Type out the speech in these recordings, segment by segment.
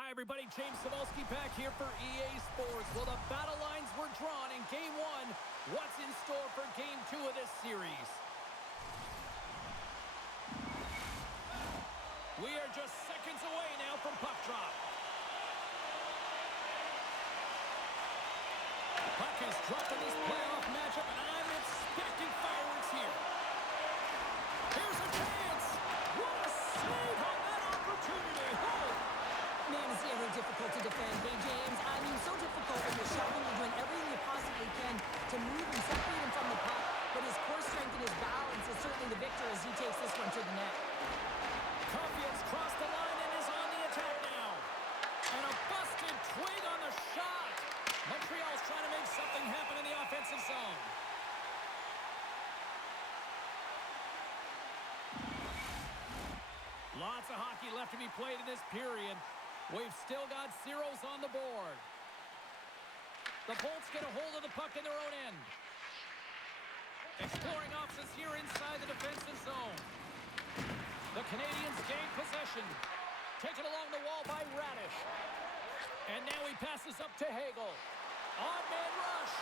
Hi, everybody. James Cebulski back here for EA Sports. Well, the battle lines were drawn in Game 1. What's in store for Game 2 of this series? We are just seconds away now from puck drop. Puck is dropped in this playoff matchup, and I'm expecting fireworks here. Here's a chance. What a save on that opportunity. Oh! Man, it's ever difficult to defend. Hey, James, I mean, so difficult when you're shoving and doing everything you possibly can to move and separate him from the puck. But his core strength and his balance is certainly the victor as he takes this one to the net. Caulfield's crossed the line and is on the attack now. And a busted twig on the shot. Montreal's trying to make something happen in the offensive zone. Lots of hockey left to be played in this period. We've still got zeros on the board. The Bolts get a hold of the puck in their own end. Exploring options here inside the defensive zone. The Canadiens gain possession. Taken along the wall by Radish. And now he passes up to Hagel. Odd man rush.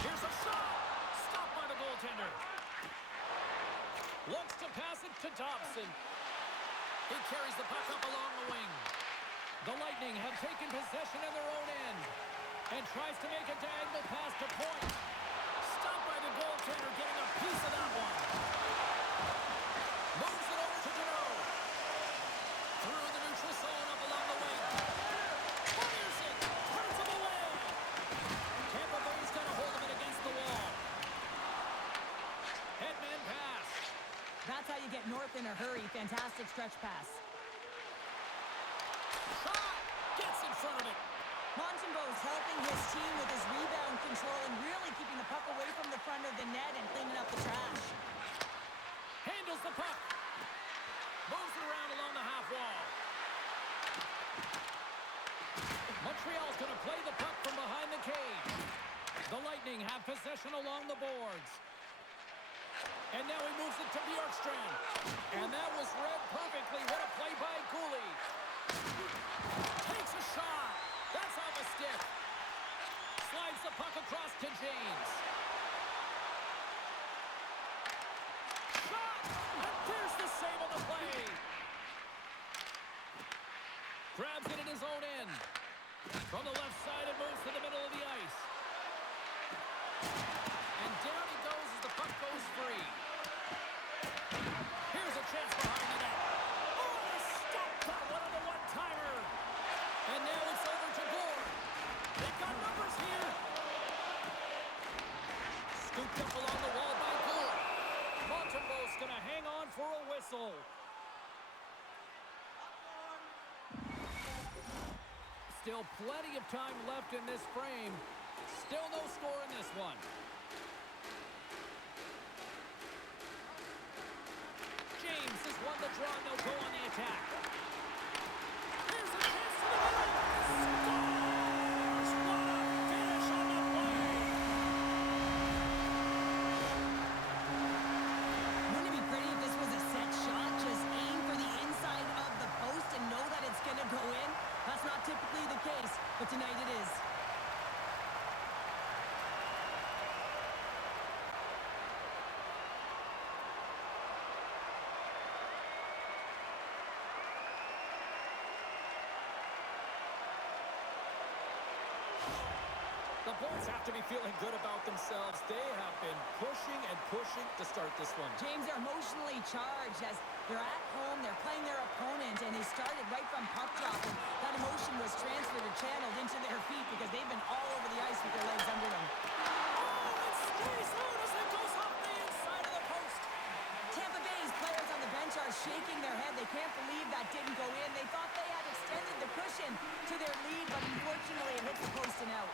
Here's a shot. Stopped by the goaltender. Looks to pass it to Dobson. He carries the puck up along the wing. The Lightning have taken possession in their own end and tries to make a diagonal pass to point. Stopped by the goaltender, getting a piece of that one. Moves it over to Deneau. Through the neutral zone up along the wing. Fires it. Turns him away. Tampa Bay's got a hold of it against the wall. Headman pass. That's how you get north in a hurry. Fantastic stretch pass. Shot! Gets in front of it. Montembeau's helping his team with his rebound control and really keeping the puck away from the front of the net and cleaning up the trash. Handles the puck. Moves it around along the half wall. Montreal's going to play the puck from behind the cage. The Lightning have possession along the boards. And now he moves it to Bjorkstrand. And that was read perfectly. What a play by Cooley. Takes a shot. That's off a stick. Slides the puck across to James. Shot! And there's the save on the play. Grabs it in his own end. From the left side, it moves to the middle of the ice. And down he goes as the puck goes free. Here's a chance behind the net. Oh, they stopped that one on the one-timer. And now it's over to Gore. They've got numbers here. Scooped up along the wall by Gore. Montembeau's going to hang on for a whistle. Still plenty of time left in this frame. Still no score in this one. James has won the draw, and they'll go on the attack. Here's a chance to the middle. Scores! What a finish on the play! Wouldn't it be pretty if this was a set shot? Just aim for the inside of the post and know that it's going to go in? That's not typically the case, but tonight it is. The Bolts have to be feeling good about themselves. They have been pushing and pushing to start this one. James, are emotionally charged as they're at home, they're playing their opponent, and they started right from puck drop, and that emotion was transferred or channeled into their feet because they've been all over the ice with their legs under them. Oh, it stays out as it goes off the inside of the post. Tampa Bay's players on the bench are shaking their head. They can't believe that didn't go in. They thought they had extended the cushion to their lead, but unfortunately it hits the post and out.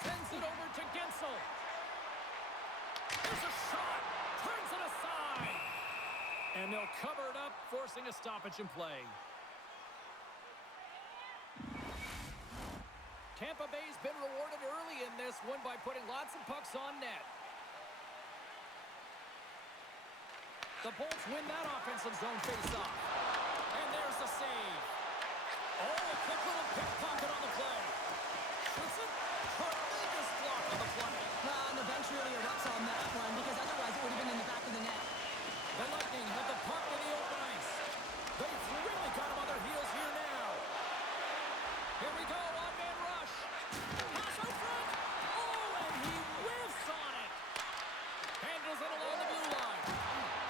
Sends it over to Gensel. There's a shot. Turns it aside. And they'll cover it up, forcing a stoppage in play. Tampa Bay's been rewarded early in this one by putting lots of pucks on net. The Bolts win that offensive zone face-off. And there's the save. Oh, a quick little pickpocket on the play. Shoots it. Tremendous block on the play. Well, and the bench really erupts on that one because otherwise it would have been in the back of the net. The Lightning have the puck in the open ice. They've really got them on their heels here now. Here we go, one-man rush. Pass out front. Oh, and he whiffs on it. Handles it along the blue line.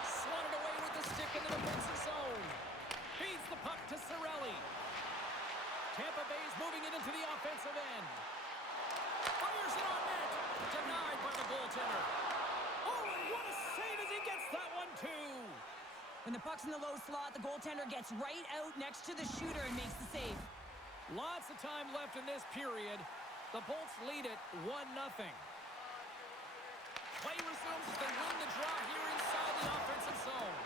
Swatted away with the stick in the defensive zone. Feeds the puck to Cirelli. Tampa Bay's moving it into the offensive end. Fires it on net. Denied by the goaltender. Oh, and what a save as he gets that one, too. When the puck's in the low slot, the goaltender gets right out next to the shooter and makes the save. Lots of time left in this period. The Bolts lead it 1-0. Play resumes as they win the draw here inside the offensive zone.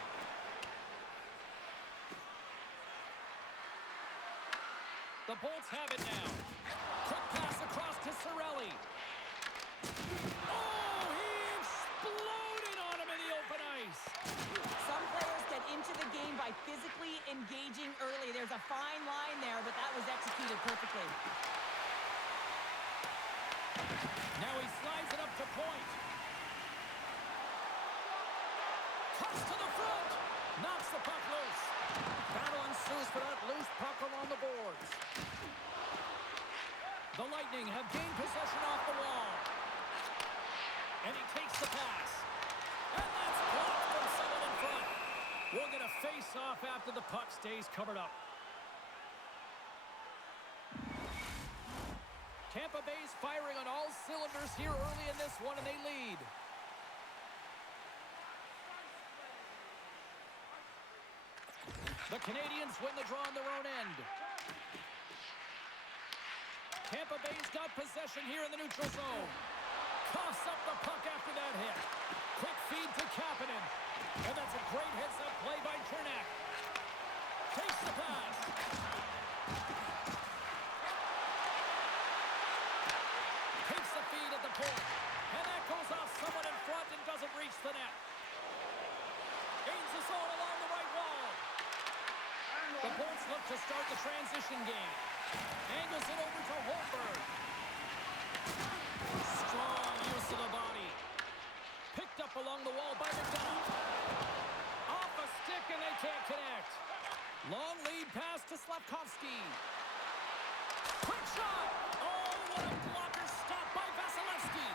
The Bolts have it now. Quick pass across to Cirelli. Oh, he exploded on him in the open ice. Some players get into the game by physically engaging early. There's a fine line there, but that was executed perfectly. Now he slides it up to point. Cuts to the front. Knocks the puck loose. Battle ensues for that loose puck along the boards. The Lightning have gained possession off the wall. And he takes the pass. And that's blocked from someone in front. We'll get a face-off after the puck stays covered up. Tampa Bay's firing on all cylinders here early in this one, and they lead. The Canadiens win the draw on their own end. Tampa Bay's got possession here in the neutral zone. Coughs up the puck after that hit. Quick feed to Kapanen. And that's a great heads-up play by Chernak. Takes the pass. Takes the feed at the point. And that goes off someone in front and doesn't reach the net. Gains the zone along the right wall. The Bolts look to start the transition game. Angles it over to Holmberg. Strong use of the body. Picked up along the wall by McDonough. Off a stick and they can't connect. Long lead pass to Slafkovsky. Quick shot. Oh, what a blocker stop by Vasilevsky.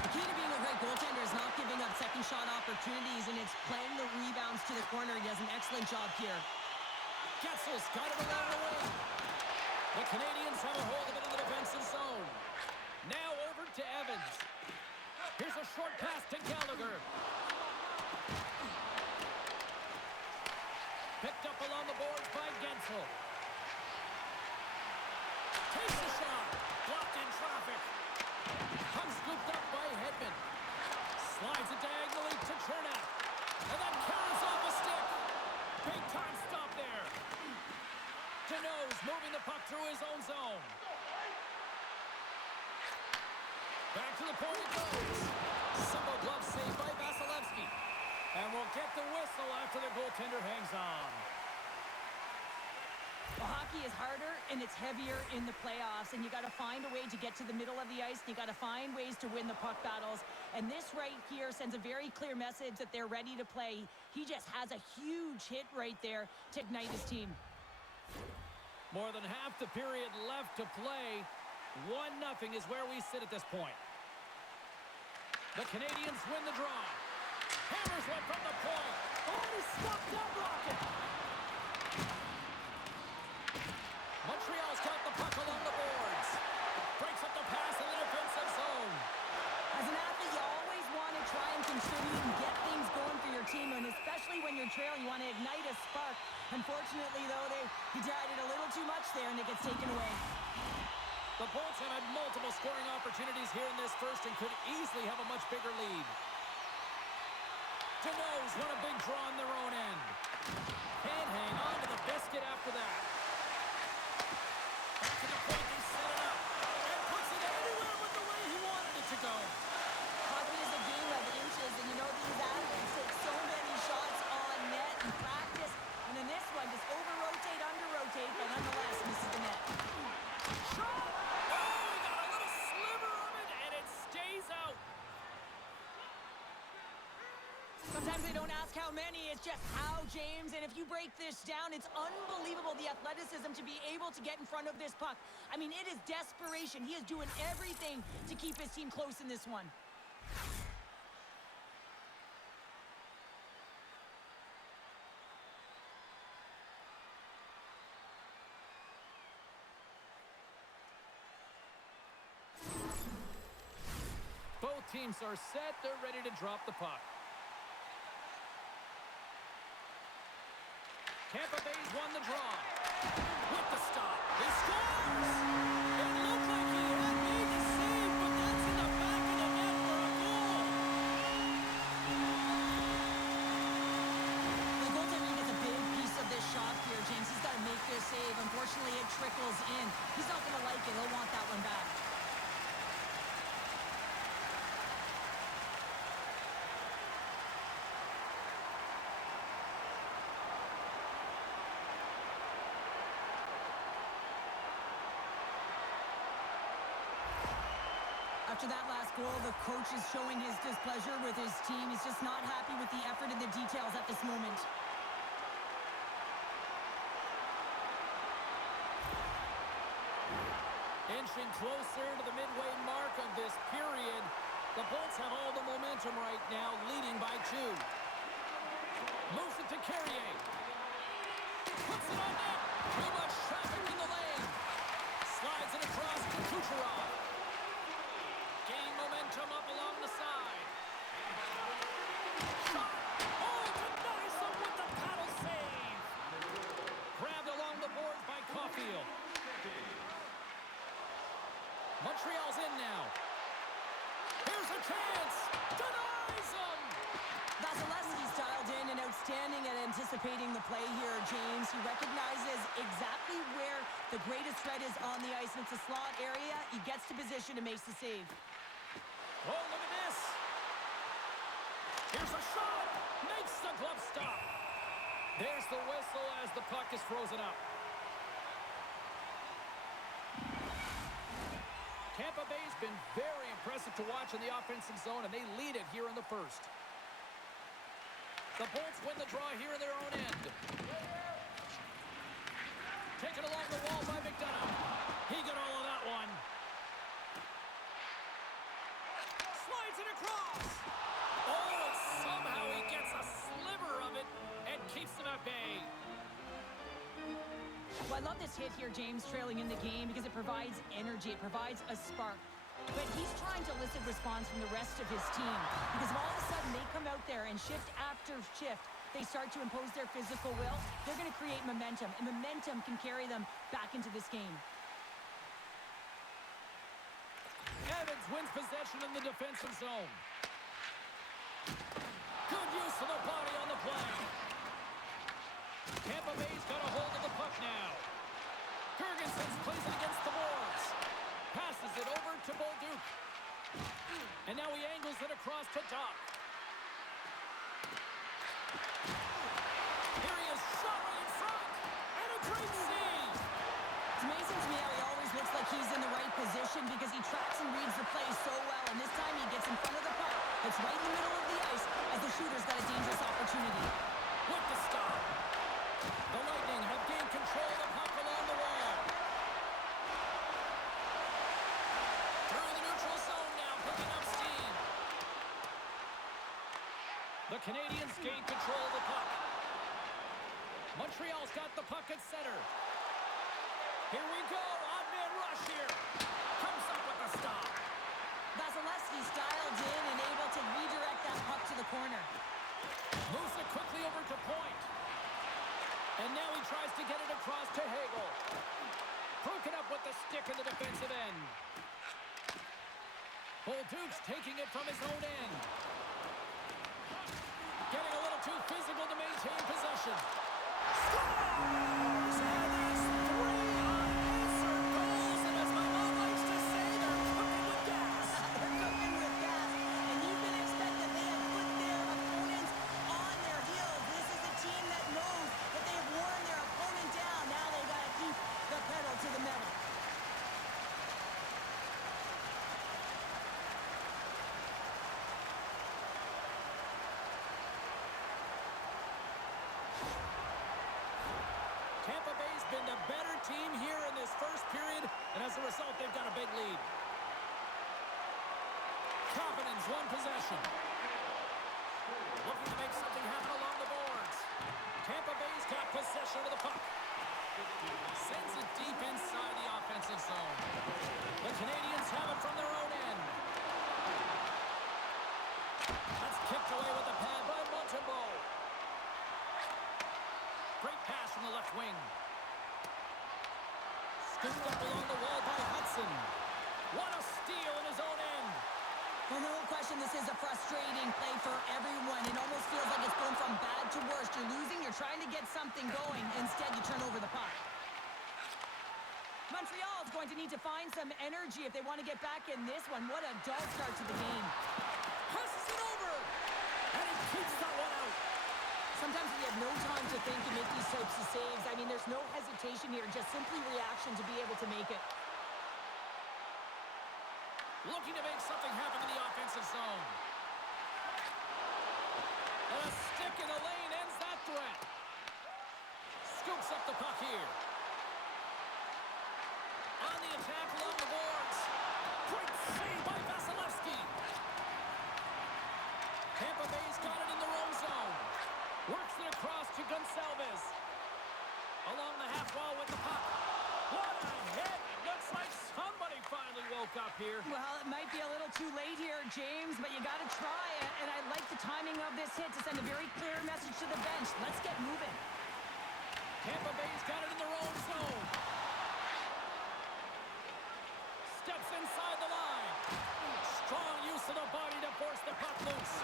The key to being a great goaltender is not giving up second shot opportunities, and it's playing the rebounds to the corner. He does an excellent job here. Getzel's got it along the wing. The Canadiens have a hold of it in the defensive zone. Now over to Evans. Here's a short pass to Gallagher. Picked up along the boards by Gensel. Takes a shot. Blocked in traffic. Comes scooped up by Hedman. Slides it diagonally to Chernak. And then carries off a stick. Big time stop there. Deneau's moving the puck through his own zone. Back to the point it goes. Simple glove save by Vasilevsky. And we'll get the whistle after the goaltender hangs on. Well, hockey is harder and it's heavier in the playoffs, and you got to find a way to get to the middle of the ice. You got to find ways to win the puck battles, and this right here sends a very clear message that they're ready to play. He just has a huge hit right there to ignite his team. More than half the period left to play. 1-0 is where we sit at this point. The Canadiens win the draw. Hammers one from the point. Oh, he stopped that rocket. Montreal's got the puck along the boards. Breaks up the pass in the defensive zone. As an athlete, you always want to try and contribute and get things going for your team, and especially when you're trailing, you want to ignite a spark. Unfortunately, though, he tried it a little too much there, and it gets taken away. The Bolts have had multiple scoring opportunities here in this first and could easily have a much bigger lead. Deneau's won a big draw on their own end. Can't hang on to the biscuit after that. Back to the point, they set it up. And puts it anywhere but the way he wanted it to go. Hockey is a game of inches, and you know these athletes take so many shots on net in practice. And in this one, just over-rotate, under-rotate, but nonetheless, Sometimes they don't ask how many, it's just how, James. And if you break this down, it's unbelievable the athleticism to be able to get in front of this puck. I mean, it is desperation. He is doing everything to keep his team close in this one. Both teams are set. They're ready to drop the puck. Tampa Bay's won the draw. With the stop, he scores! It looked like he had made the save, but that's in the back of the net for a goal. The goaltender gets a big piece of this shot here, James. He's got to make this save. Unfortunately, it trickles in. He's not going to like it. He'll want that one back. After that last goal, the coach is showing his displeasure with his team. He's just not happy with the effort and the details at this moment. Inching closer to the midway mark of this period. The Bolts have all the momentum right now, leading by 2. Moves it to Carrier. Puts it on net. Too much traffic in the lane. Slides it across to Kucherov. Gain momentum up along the side. Shot. Oh, denies him with the paddle save. Grabbed along the boards by Caulfield. Montreal's in now. Here's a chance. Denies him. Vasilevsky's dialed in and outstanding at anticipating the play here, James. He recognizes exactly where the greatest threat is on the ice, and it's a slot area. He gets to position and makes the save. Oh, look at this. Here's a shot. Makes the glove stop. There's the whistle as the puck is frozen up. Tampa Bay's been very impressive to watch in the offensive zone, and they lead it here in the first. The Bolts win the draw here in their own end. Taken along the wall by McDonough. He got all of that one. Slides it across. Oh, and somehow he gets a sliver of it and keeps them at bay. Well, I love this hit here, James, trailing in the game, because it provides energy. It provides a spark. But he's trying to elicit response from the rest of his team, because if all of a sudden they come out there and shift after shift, they start to impose their physical will, they're going to create momentum, and momentum can carry them back into this game. Evans wins possession in the defensive zone. Good use of the body on the play. Tampa Bay's got a hold of the puck now. Gergensen plays it against the boards. Passes it over to Bolduc. And now he angles it across to Doc. Here he is, shot right in front. And a great save. It's amazing to me how he always looks like he's in the right position, because he tracks and reads the play so well. And this time he gets in front of the puck. It's right in the middle of the ice as the shooter's got a dangerous opportunity. With the stop. The Lightning have gained control of the puck along the wall. Through the neutral zone now, picking up steam. The Canadiens gain control of the puck. Montreal's got the puck at center. Here we go, odd-man rush here. Comes up with the stop. Vasilevsky's dialed in and able to redirect that puck to the corner. Moves it quickly over to point. And now he tries to get it across to Hagel. Broken up with the stick in the defensive end. Bolduc's taking it from his own end. Getting a little too physical to maintain possession. Scores! And there's 3 unanswered goals. And as my mom likes to say, they're cooking with gas. They're cooking with gas, and you can expect that they have put their opponents on their heels. This is a team that knows that they have worn their opponent down. Now they've got to keep the pedal to the metal. been the better team here in this first period, and as a result, they've got a big lead. Providence, one possession. Looking to make something happen along the boards. Tampa Bay's got possession of the puck. Sends it deep inside the offensive zone. The Canadiens have it from their own end. That's kicked away with the pad by Montreal. Great pass from the left wing. Scooped up along the wall by Hudson. What a steal in his own end. Well, no question, this is a frustrating play for everyone. It almost feels like it's going from bad to worse. You're losing, you're trying to get something going. Instead, you turn over the puck. Montreal is going to need to find some energy if they want to get back in this one. What a dull start to the game. Passes it over. And he keeps that one out. Sometimes we have no time to think and make these types of saves. I mean, there's no hesitation here, just simply reaction to be able to make it. Looking to make something happen in the offensive zone. And a stick in the lane ends that threat. Scoops up the puck here. On the attack along the boards. Great save by Vasilevsky. Tampa Bay's got it in their own zone. Works it across to Gonçalves. Along the half wall with the puck. What a hit! Looks like somebody finally woke up here. Well, it might be a little too late here, James, but you got to try it. And I like the timing of this hit to send a very clear message to the bench. Let's get moving. Tampa Bay's got it in their own zone. Steps inside the line. Strong use of the body to force the puck loose.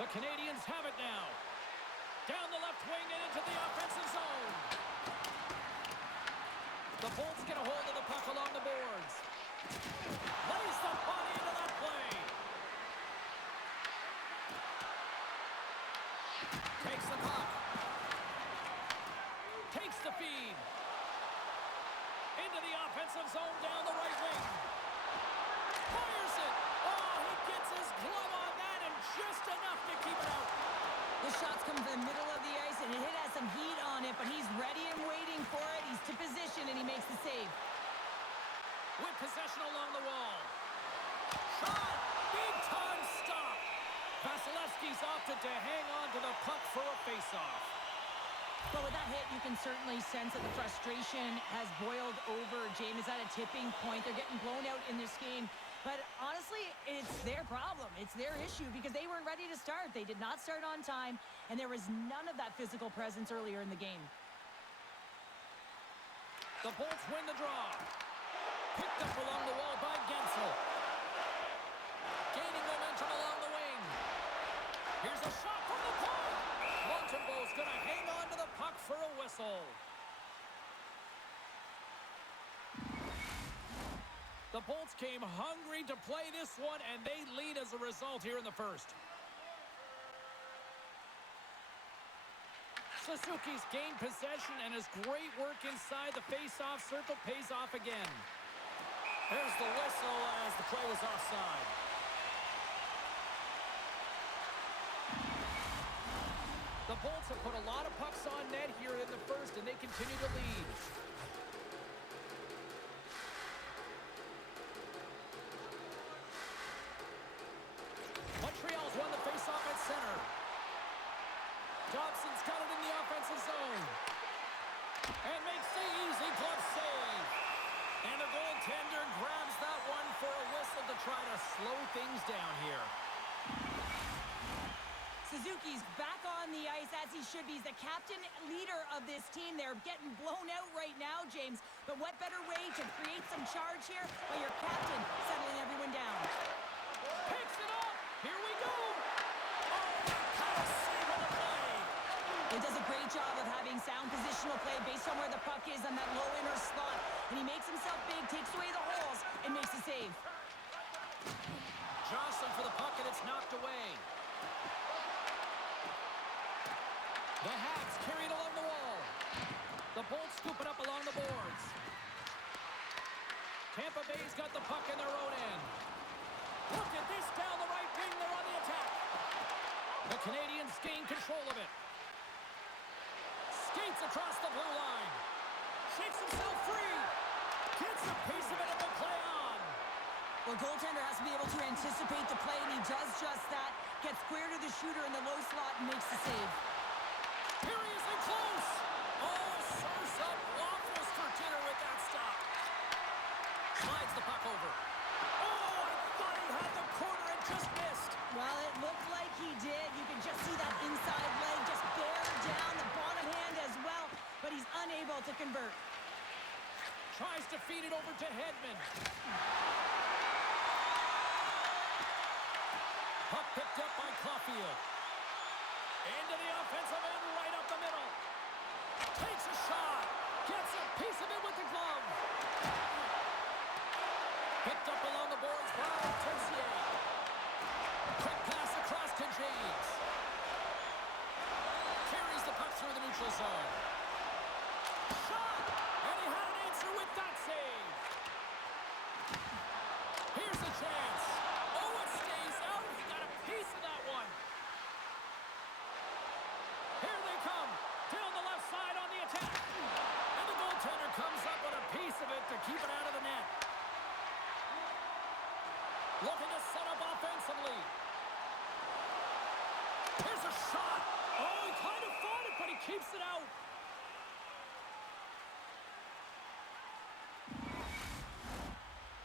The Canadiens have it now. Down the left wing and into the offensive zone. The Bolts get a hold of the puck along the boards. Lays the body into that play. Takes the puck. Takes the feed. Into the offensive zone down the right wing. Fires it. Oh, he gets his glove on that and just enough to keep it out. The shots come from the middle of the ice, and it has some heat on it, but he's ready and waiting for it. He's to position, and he makes the save. With possession along the wall. Shot! Big time stop! Vasilevsky's opted to hang on to the puck for a face-off. But with that hit, you can certainly sense that the frustration has boiled over. James is at a tipping point. They're getting blown out in this game. But honestly, it's their problem. It's their issue because they weren't ready to start. They did not start on time, and there was none of that physical presence earlier in the game. The Bolts win the draw. Picked up along the wall by Gensel. Gaining momentum along the wing. Here's a shot from the point. Montembeau's going to hang on to the puck for a whistle. The Bolts came hungry to play this one, and they lead as a result here in the first. Suzuki's gained possession, and his great work inside the face-off circle pays off again. There's the whistle as the play was offside. The Bolts have put a lot of pucks on net here in the first, and they continue to lead. Montreal's won the face-off at center. Dobson's got it in the offensive zone. And makes the easy glove save. And the goaltender grabs that one for a whistle to try to slow things down here. Suzuki's back on the ice as he should be. He's the captain, leader of this team. They're getting blown out right now, James. But what better way to create some charge here by your captain settling everyone down? Picks it up. Here we go. Oh, what kind of save on the play. He does a great job of having sound positional play based on where the puck is on that low inner slot. And he makes himself big, takes away the holes, and makes the save. Jostling for the puck, and it's knocked away. The Habs carry it along the wall. The Bolts scoop it up along the boards. Tampa Bay's got the puck in their own end. Look at this down the right wing. They're on the attack. The Canadiens gain control of it. Skates across the blue line. Shakes himself free. Gets a piece of it and will play on. Well, goaltender has to be able to anticipate the play, and he does just that. Gets square to the shooter in the low slot and makes the save. Here he is in close. Oh, serves up waffles for dinner with that stop. Slides the puck over. Oh, I thought he had the corner and just missed. Well, it looked like he did. You can just see that inside leg just bear down the bottom hand as well, but he's unable to convert. Tries to feed it over to Hedman. Puck picked up by Caulfield. Into the offensive end, right up the middle. Takes a shot. Gets a piece of it with the glove. Picked up along the boards by Tertier. Quick pass across to James. Carries the puck through the neutral zone. Shot! And he had an answer with that save. Here's a chance. Oh, it stays out. He got a piece of that one. Here they come. Down the left side on the attack. And the goaltender comes up with a piece of it to keep it out of the net. Looking to set up offensively. Here's a shot. Oh, he kind of fought it, but he keeps it out.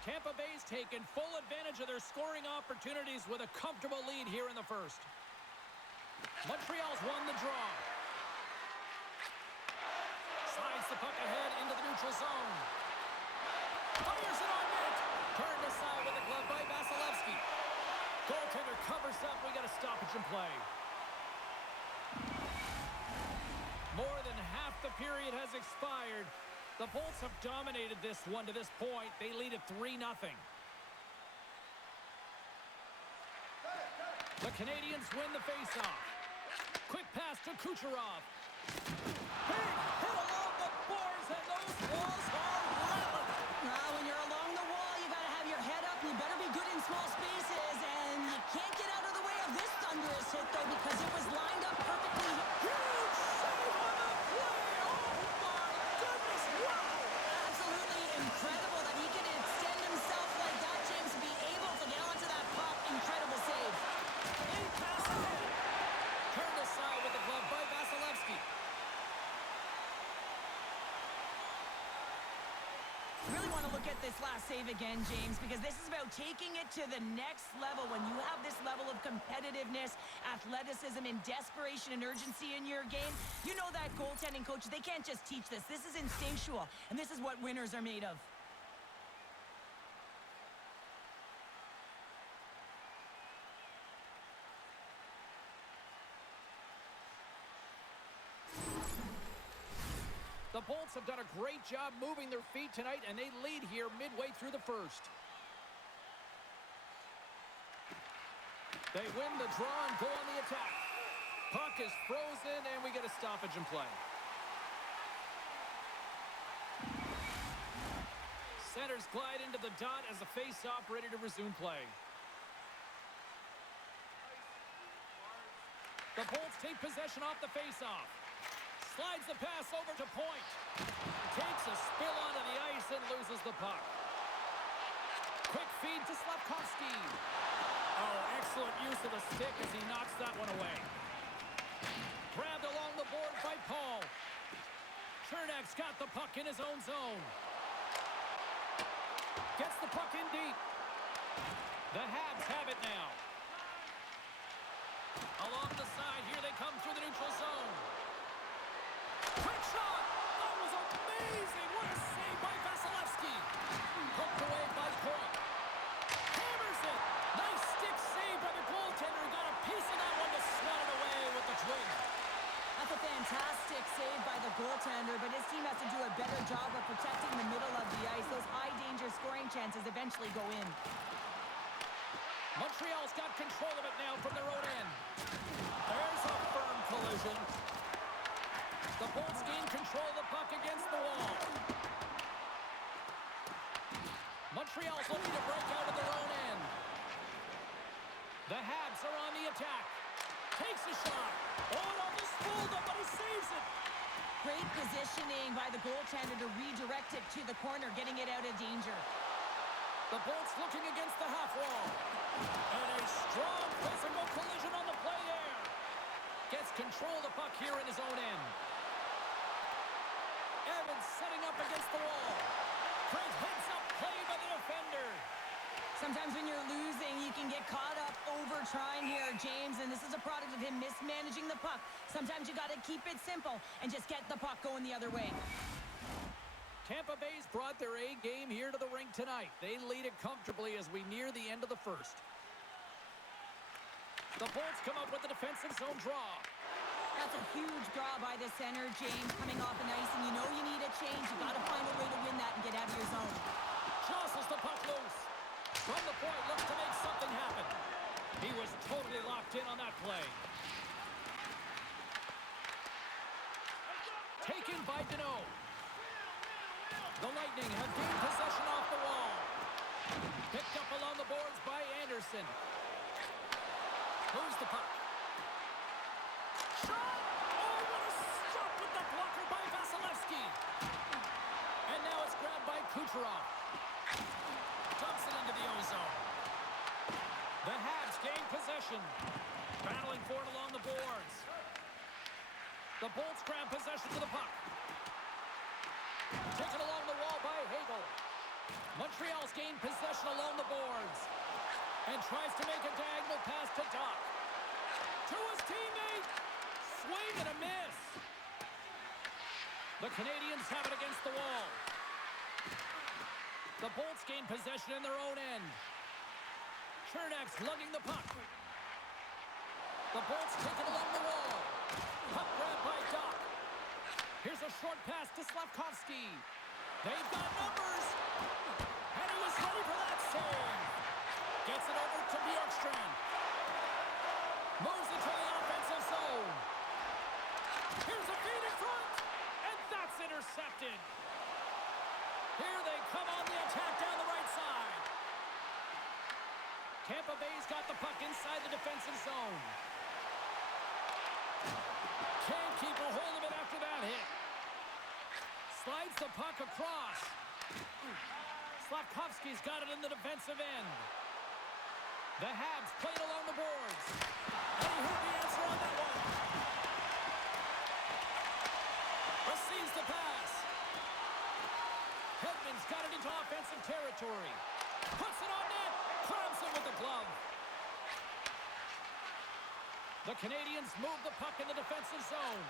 Tampa Bay's taken full advantage of their scoring opportunities with a comfortable lead here in the first. Montreal's won the draw. Slides the puck ahead into the neutral zone. Fires it on net. Turned aside with a glove by Vasilevsky. Goaltender covers up. We got a stoppage in play. More than half the period has expired. The Bolts have dominated this one to this point. They lead at 3-0. The Canadiens win the faceoff. Quick pass to Kucherov. Big hit along the boards, and those walls are rattling. When you're along the wall, you got to have your head up. You better be good in small spaces, and you can't get out of the way of this thunderous hit, though, because it was lined up perfectly. Huge save on the play. Oh, my goodness. Wow. Absolutely incredible that he can extend himself like that, James, to be able to get onto that puck. Incredible save. A pass ahead. Turned aside with the glove by Vasilevsky. Really want to look at this last save again, James, because this is about taking it to the next level. When you have this level of competitiveness, athleticism, and desperation and urgency in your game, you know that goaltending coaches, they can't just teach this. This is instinctual, and this is what winners are made of. The Bolts have done a great job moving their feet tonight, and they lead here midway through the first. They win the draw and go on the attack. Puck is frozen, and we get a stoppage in play. Centers glide into the dot as the face-off ready to resume play. The Bolts take possession off the face-off. Slides the pass over to point. Takes a spill onto the ice and loses the puck. Quick feed to Slafkovsky. Oh, excellent use of the stick as he knocks that one away. Grabbed along the board by Paul. Chernak's got the puck in his own zone. Gets the puck in deep. The Habs have it now. Along the side, here they come through the neutral zone. Quick shot! That was amazing! What a save by Vasilevsky! Poked away by Point. Hammers it! Nice stick save by the goaltender. He got a piece of that one to swat it away with the twin. That's a fantastic save by the goaltender, but his team has to do a better job of protecting the middle of the ice. Those high-danger scoring chances eventually go in. Montreal's got control of it now from their own end. There's a firm collision. The Bolts gain control of the puck against the wall. Montreal's looking to break out of their own end. The Habs are on the attack. Takes a shot. Oh, it almost fooled him, but he saves it. Great positioning by the goaltender to redirect it to the corner, getting it out of danger. The Bolts looking against the half wall. And a strong physical collision on the play there. Gets control of the puck here in his own end. Evans setting up against the wall. Great heads-up play by the defender. Sometimes when you're losing, you can get caught up over trying here, James, and this is a product of him mismanaging the puck. Sometimes you got to keep it simple and just get the puck going the other way. Tampa Bay's brought their A game here to the rink tonight. They lead it comfortably as we near the end of the first. The Bolts come up with the defensive zone draw. That's a huge draw by the center, James, coming off the ice, and you know you need a change. You got to find a way to win that and get out of your zone. Jostles the puck loose. From the point, looks to make something happen. He was totally locked in on that play. Taken by Deneau. The Lightning have gained possession off the wall. Picked up along the boards by Anderson. Moves the puck. Shot! Oh, what a stop with the blocker by Vasilevsky. And now it's grabbed by Kucherov. Dumps it into the ozone. The Habs gain possession. Battling for it along the boards. The Bolts grab possession to the puck. Taken along the wall by Hagel. Montreal's gained possession along the boards. And tries to make a diagonal pass to Doc. To his teammate. Swing and a miss. The Canadiens have it against the wall. The Bolts gain possession in their own end. Chernak's lugging the puck. The Bolts take it along the wall. Puck grab by Doc. Here's a short pass to Slavkovsky. They've got numbers. And he was ready for that save. Gets it over to Bjorkstrand. Moves it to the offensive zone. Here's a feed in front. And that's intercepted. Here they come on the attack down the right side. Tampa Bay's got the puck inside the defensive zone. Can't keep a hold of it after that hit. Slides the puck across. Slavkovsky's got it in the defensive end. The Habs played along the boards. And he heard the answer on that one. Receives the pass. Hedman's got it into offensive territory. Puts it on net. Grabs it with the glove. The Canadiens move the puck in the defensive zone.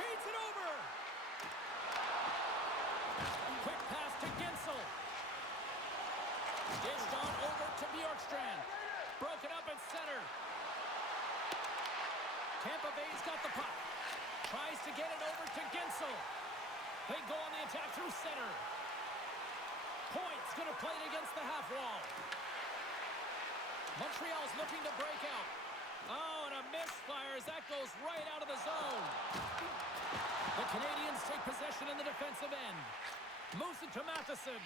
Feeds it over. Quick pass to Gensel. Dished on over to Bjorkstrand. Broken up at center. Tampa Bay's got the puck. Tries to get it over to Gensel. They go on the attack through center. Point's going to play it against the half wall. Montreal's looking to break out. Oh, and a misfire as that goes right out of the zone. The Canadiens take possession in the defensive end. Moves it to Matheson.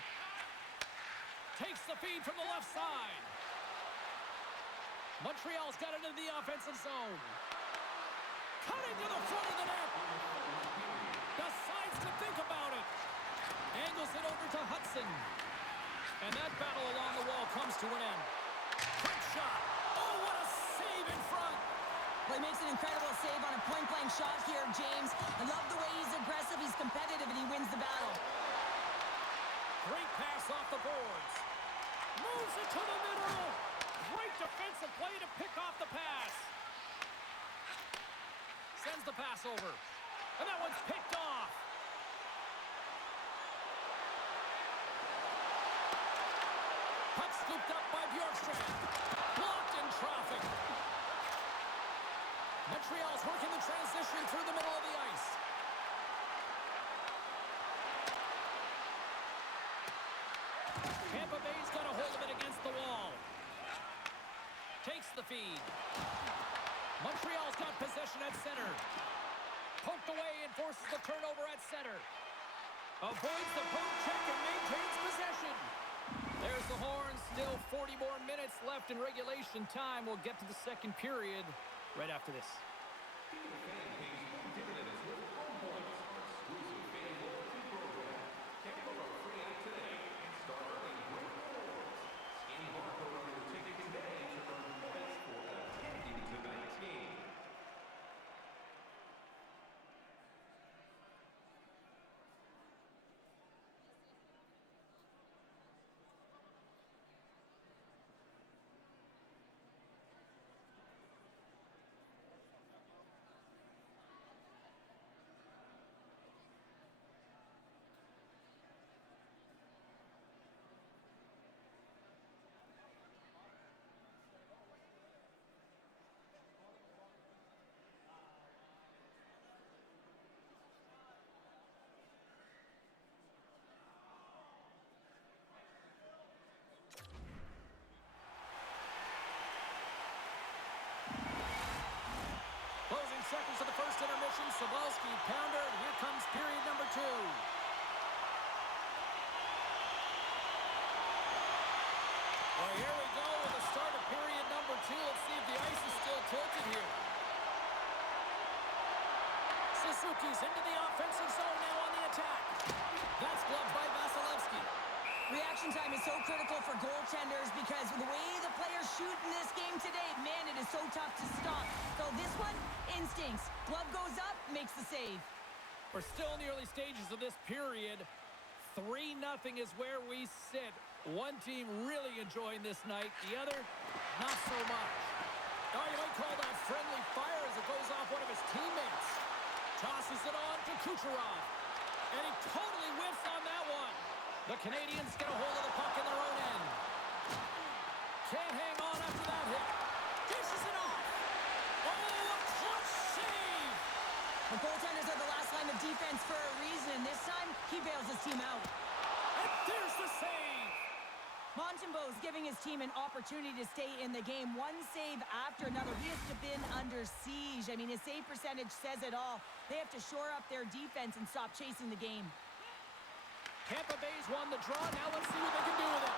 Takes the feed from the left side. Montreal's got it into the offensive zone. Cutting to the front of the net. Decides to think about it. Angles it over to Hudson. And that battle along the wall comes to an end. Quick shot. Oh, what a save in front. Well, he makes an incredible save on a point-blank shot here, James. I love the way he's aggressive, he's competitive, and he wins the battle. Great pass off the boards. Moves it to the middle. Great defensive play to pick off the pass. Sends the pass over. And that one's picked off. Puck scooped up by Bjorkstrand. Blocked in traffic. Montreal's working the transition through the middle of the ice. Tampa Bay's got a hold of it against the wall. Takes the feed. Montreal's got possession at center. Poked away and forces the turnover at center. Avoids the poke check and maintains possession. There's the horn. Still 40 more minutes left in regulation time. We'll get to the second period right after this. possession. Cebulski pounded. Here comes period number 2. Well, here we go with the start of period number 2. Let's see if the ice is still tilted here. Suzuki's into the offensive zone now on the attack. That's gloved by Vasilevsky. Reaction time is so critical for goaltenders because the way the players shoot in this game today, man, it is so tough to stop. So this one, instincts. Glove goes up, makes the save. We're still in the early stages of this period. 3-0 is where we sit. One team really enjoying this night. The other, not so much. Oh, you might call that friendly fire as it goes off one of his teammates. Tosses it on to Kucherov. And he totally whiffs on that one. The Canadiens get a hold of the puck in their own end. Can't hang on after that hit. Dishes it off. Oh, a clutch save. The goaltenders are the last line of defense for a reason. This time, he bails his team out. And there's the save. Montembeault's giving his team an opportunity to stay in the game. One save after another. He has been under siege. I mean, his save percentage says it all. They have to shore up their defense and stop chasing the game. Tampa Bay's won the draw. Now let's see what they can do with it.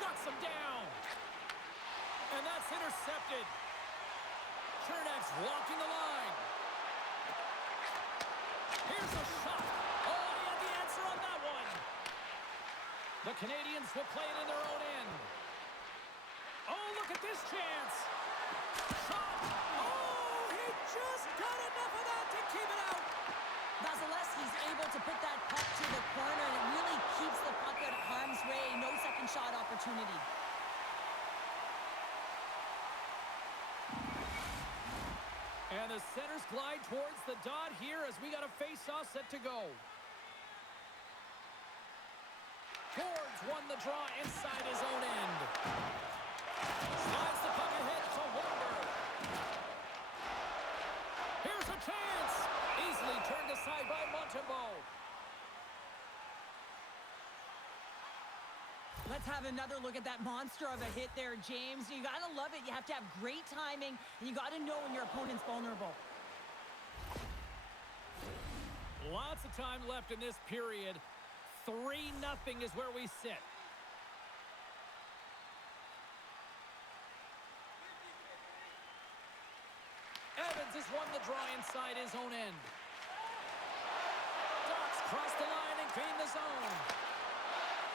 Shuts them down. And that's intercepted. Chernak's walking the line. Here's a shot. Oh, he had the answer on that one. The Canadiens will play it in their own end. Oh, look at this chance. Shot. Oh, he just got enough of that to keep it out. Vasilevsky's able to put that puck to the corner, and it really keeps the puck out of harm's way. No second shot opportunity. And the centers glide towards the dot here as we got a face-off set to go. Ford's won the draw inside his own end. Slides the puck ahead to Holmberg. Here's a chance. Easily turned aside by Montembeault. Let's have another look at that monster of a hit there, James. You got to love it. You have to have great timing, and you got to know when your opponent's vulnerable. Lots of time left in this period. 3-0 is where we sit. Evans has won the draw inside his own end. Ducks cross the line and gain the zone.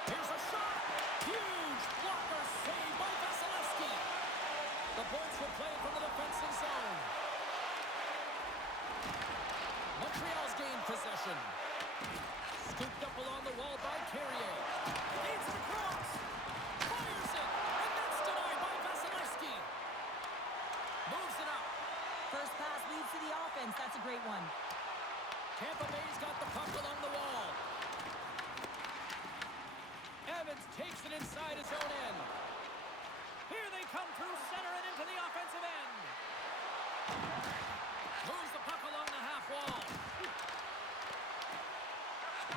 Here's a shot. Huge blocker save by Vasilevsky. The Bolts will play from the defensive zone. Montreal's gained possession. Scooped up along the wall by Carrier. Leads it across. Fires it. And that's denied by Vasilevsky. Moves it up. First pass leads to the offense. That's a great one. Tampa Bay's got the puck along the wall. Evans takes it inside his own end. Here they come through center and into the offensive end. Moves the puck along the half wall.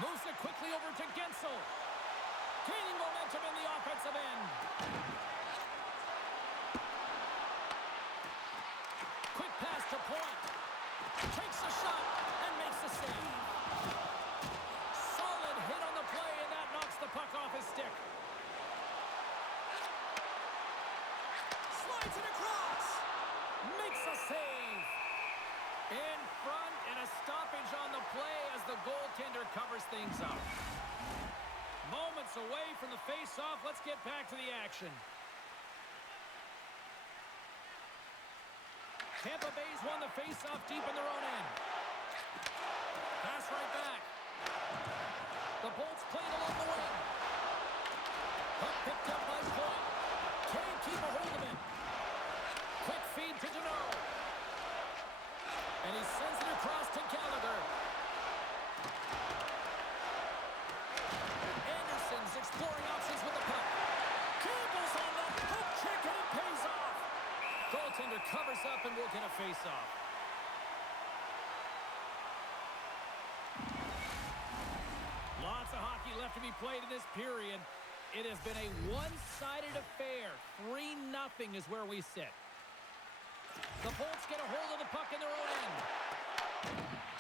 Moves it quickly over to Gensel. Gaining momentum in the offensive end. Quick pass to Point. Takes a shot and makes a save. Solid hit on the play, and that knocks the puck off his stick. Slides it across. Makes a save. In front, and a stoppage on the play as the goaltender covers things up. Moments away from the face-off. Let's get back to the action. Tampa Bay's won the face-off deep in their own end. Pass right back. The Bolts played along the wing. Puck picked up by Point. Can't keep a hold of it. Quick feed to Deneau. And he sends it across to Gallagher. Anderson's exploring options with the puck. Campbell's on the poke check, and it pays off. Goaltender covers up and will get a face-off. Lots of hockey left to be played in this period. It has been a one-sided affair. 3-0 is where we sit. The Bolts get a hold of the puck in their own end.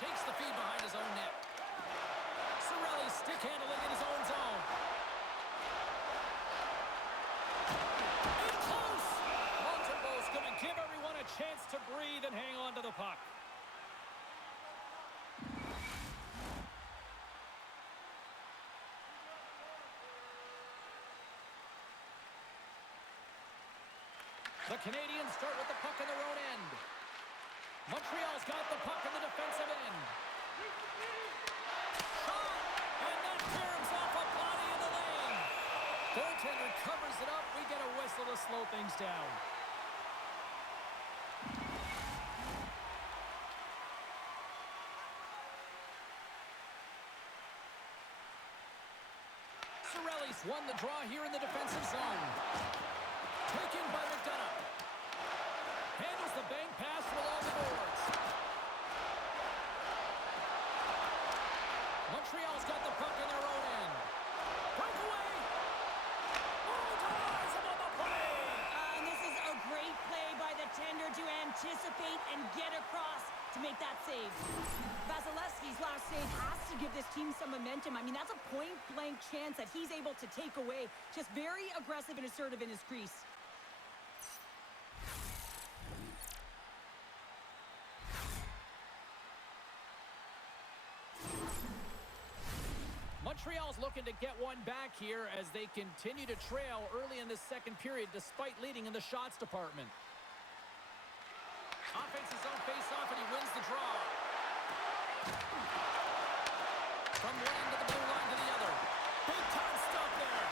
Takes the feed behind his own net. Cirelli stick handling in his own zone. In close! Montembeau's going to give everyone a chance to breathe and hang on to the puck. The Canadiens start with the puck in their own end. Montreal's got the puck in the defensive end. Shot! And that caroms off a body in the lane. Goaltender covers it up. We get a whistle to slow things down. Cirelli's won the draw here in the defensive zone. Taken by McDonough. Handles the bank pass from along the boards. Montreal's got the puck in their own end. Breakaway! Oh, ties him on the play! And this is a great play by the tender to anticipate and get across to make that save. Vasilevsky's last save has to give this team some momentum. I mean, that's a point-blank chance that he's able to take away. Just very aggressive and assertive in his crease. Montreal's looking to get one back here as they continue to trail early in the second period despite leading in the shots department. Offense's own face-off and he wins the draw. From one end of the blue line to the other. Big time stuff there.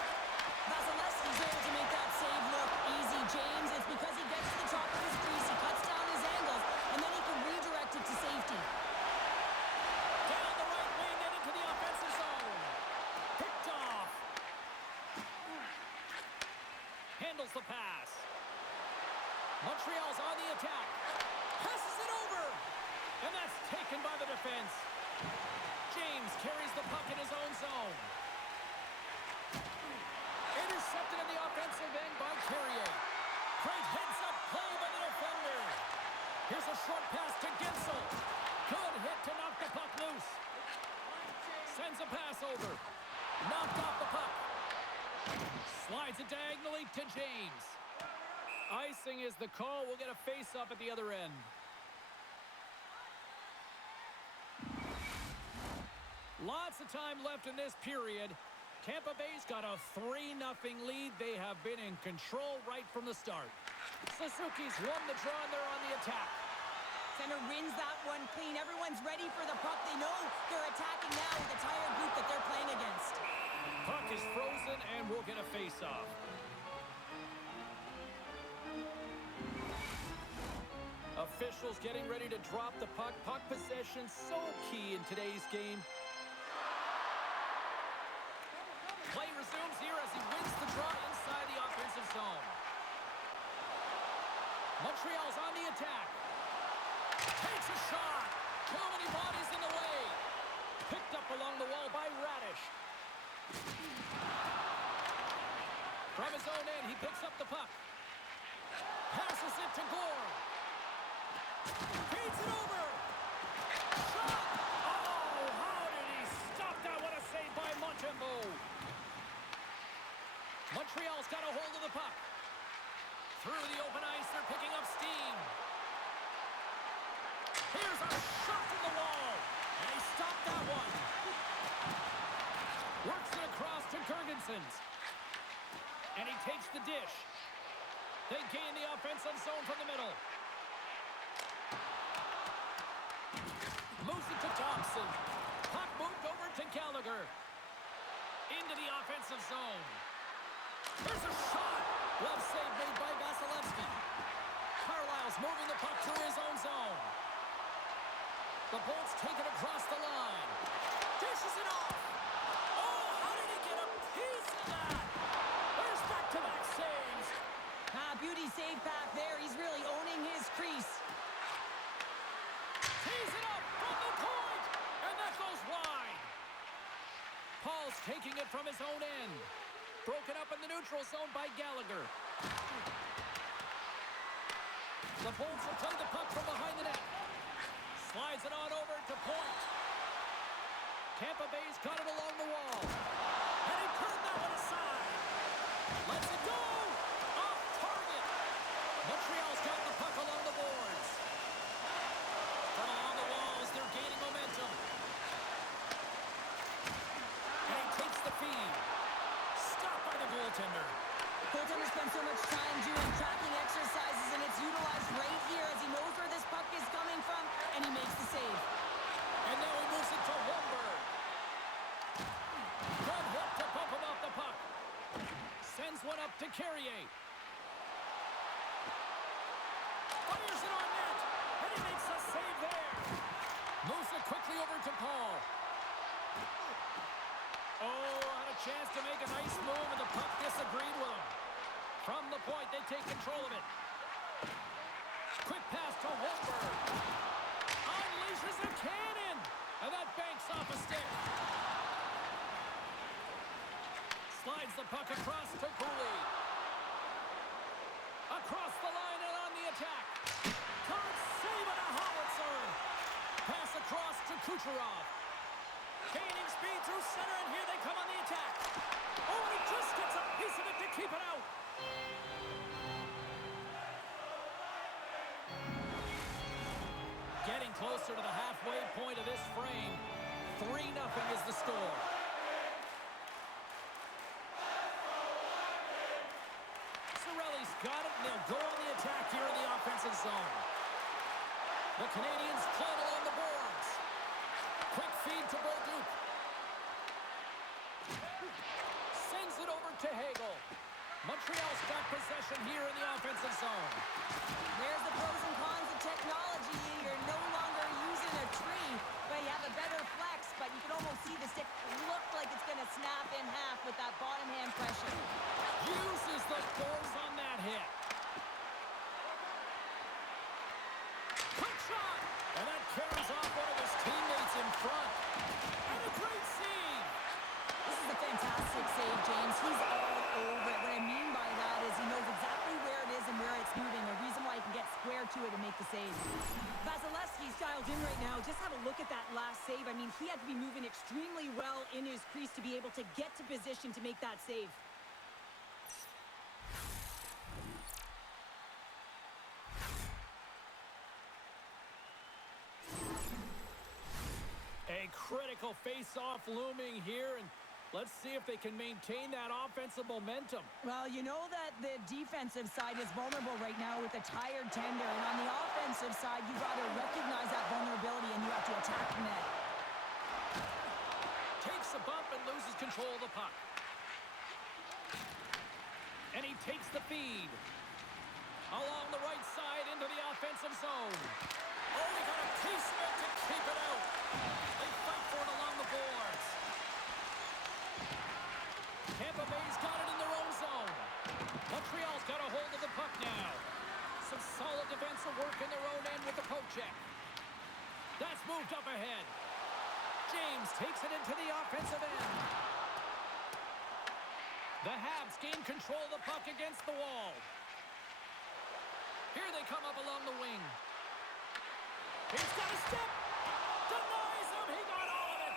Vasilevsky's able to make that save look easy, James. It's because he gets to the top of his crease, he cuts down his angles, and then he can redirect it to safety. Down the right wing and into the offensive zone. Picked off. Handles the pass. Montreal's on the attack. Passes it over. And that's taken by the defense. James carries the puck in his own zone. Intercepted in the offensive end by Carrier. Great heads-up play by the defender. Here's a short pass to Gensel. Good hit to knock the puck loose. Sends a pass over. Knocked off the puck. Slides it diagonally to James. Icing is the call. We'll get a face-up at the other end. Lots of time left in this period. Tampa Bay's got a 3-0 lead. They have been in control right from the start. Suzuki's won the draw and they're on the attack. Center wins that one clean. Everyone's ready for the puck. They know they're attacking now with the tired group that they're playing against. Puck is frozen and we'll get a face-off. Officials getting ready to drop the puck. Puck possession so key in today's game. Play resumes here as he wins the draw inside the offensive zone. Montreal's on the attack. Takes a shot. Too many bodies in the way. Picked up along the wall by Radish. From his own end, he picks up the puck. Passes it to Gore. Feeds it over. Shot! Oh, how did he stop that? What a save by Montembeau. Montreal's got a hold of the puck. Through the open ice, they're picking up steam. Here's a shot from the wall. And he stopped that one. Works it across to Gergensons. And he takes the dish. They gain the offensive zone from the middle. Moves it to Thompson. Puck moved over to Gallagher. Into the offensive zone. There's a shot. Glove save made by Vasilevsky. Carlisle's moving the puck through his own zone. The Bolts take it across the line. Dishes it off. Oh, how did he get a piece of that? There's back-to-back saves. Beauty save back there. He's really owning his crease. Tees it up from the point. And that goes wide. Paul's taking it from his own end. Broken up in the neutral zone by Gallagher. The Bolts will play the puck from behind the net. Slides it on over to point. Tampa Bay's got it along the wall. And he turned that one aside. Lets it go. Off target. Montreal's got the puck along the boards. From along the walls, they're gaining momentum. And he takes the feed. Stopped by the goaltender. Goaltender spends so much time doing tracking exercises, and it's utilized right here as he knows where this puck is coming from, and he makes the save. And now he moves it to Holmberg. Good hook to bump him off the puck. Sends one up to Carrier. Fires it on net, and he makes a save there. Moves it quickly over to Paul. Oh, had a chance to make a nice move, and the puck disagreed with him. From the point, they take control of it. Quick pass to Holmberg. Unleashes a cannon, and that banks off a stick. Slides the puck across to Cooley. Across the line and on the attack. Can't save it, a howitzer. Pass across to Kucherov. Gaining speed through center, and here they come on the attack. Oh, and he just gets a piece of it to keep it out. Getting closer to the halfway point of this frame. 3-0 is the score. Cirelli's got it, and they'll go on the attack here in the offensive zone. The Canadiens play it along the boards. Quick feed to Bolduc. Sends it over to Hagel. Montreal's got possession here in the offensive zone. There's the pros and cons of technology. You're no longer using a tree, but you have a better flex, but you can almost see the stick look like it's going to snap in half with that bottom hand pressure. Uses the force on that hit. Quick shot! And that carries off one of his teammates in front. And a great save! This is a fantastic save, James. He's all over it. What I mean by that is he knows exactly where it is and where it's moving. A reason why he can get square to it and make the save. Vasilevsky's dialed in right now. Just have a look at that last save. I mean, he had to be moving extremely well in his crease to be able to get to position to make that save. A critical face-off looming here, and let's see if they can maintain that offensive momentum. Well, you know that the defensive side is vulnerable right now with a tired tender, and on the offensive side, you've got to recognize that vulnerability and you have to attack the net. Takes a bump and loses control of the puck. And he takes the feed. Along the right side into the offensive zone. Oh, he got a piece of it to keep it out. They fight for it along the boards. Tampa Bay's got it in their own zone. Montreal's got a hold of the puck now. Some solid defensive work in their own end with the poke check. That's moved up ahead. James takes it into the offensive end. The Habs gain control of the puck against the wall. Here they come up along the wing. He's got a step. Denies him. He got all of it.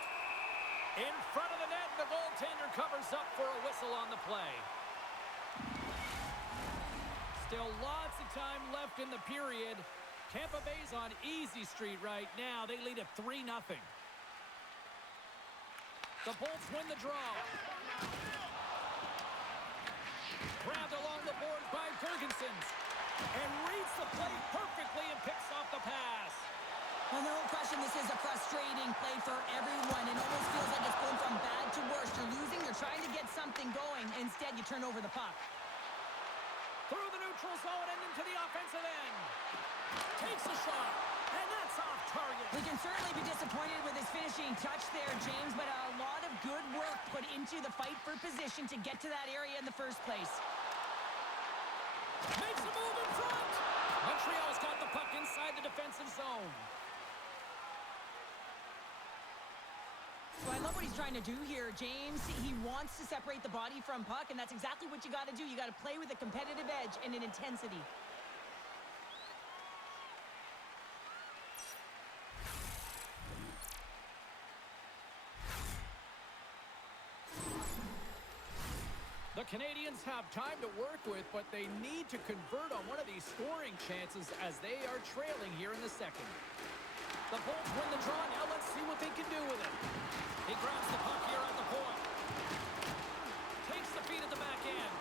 In front of the net, the goaltender covers up for a whistle on the play. Still lots of time left in the period. Tampa Bay's on easy street right now. They lead at 3-0. The Bolts win the draw. Grabbed along the board by Gergensons. And reads the play perfectly and picks off the pass. Well, no question, this is a frustrating play for everyone. It almost feels like it's going from bad to worse. You're losing, you're trying to get something going. Instead, you turn over the puck. Through the neutral zone and into the offensive end. Takes a shot, and that's off target. We can certainly be disappointed with his finishing touch there, James, but a lot of good work put into the fight for position to get to that area in the first place. Makes a move in front. Montreal's got the puck inside the defensive zone. So I love what he's trying to do here, James. He wants to separate the body from puck, and that's exactly what you got to do. You got to play with a competitive edge and an intensity. The Canadiens have time to work with, but they need to convert on one of these scoring chances as they are trailing here in the second. The Bolts win the draw. Now let's see what they can do with it. He grabs the puck here at the point. Takes the feed at the back end.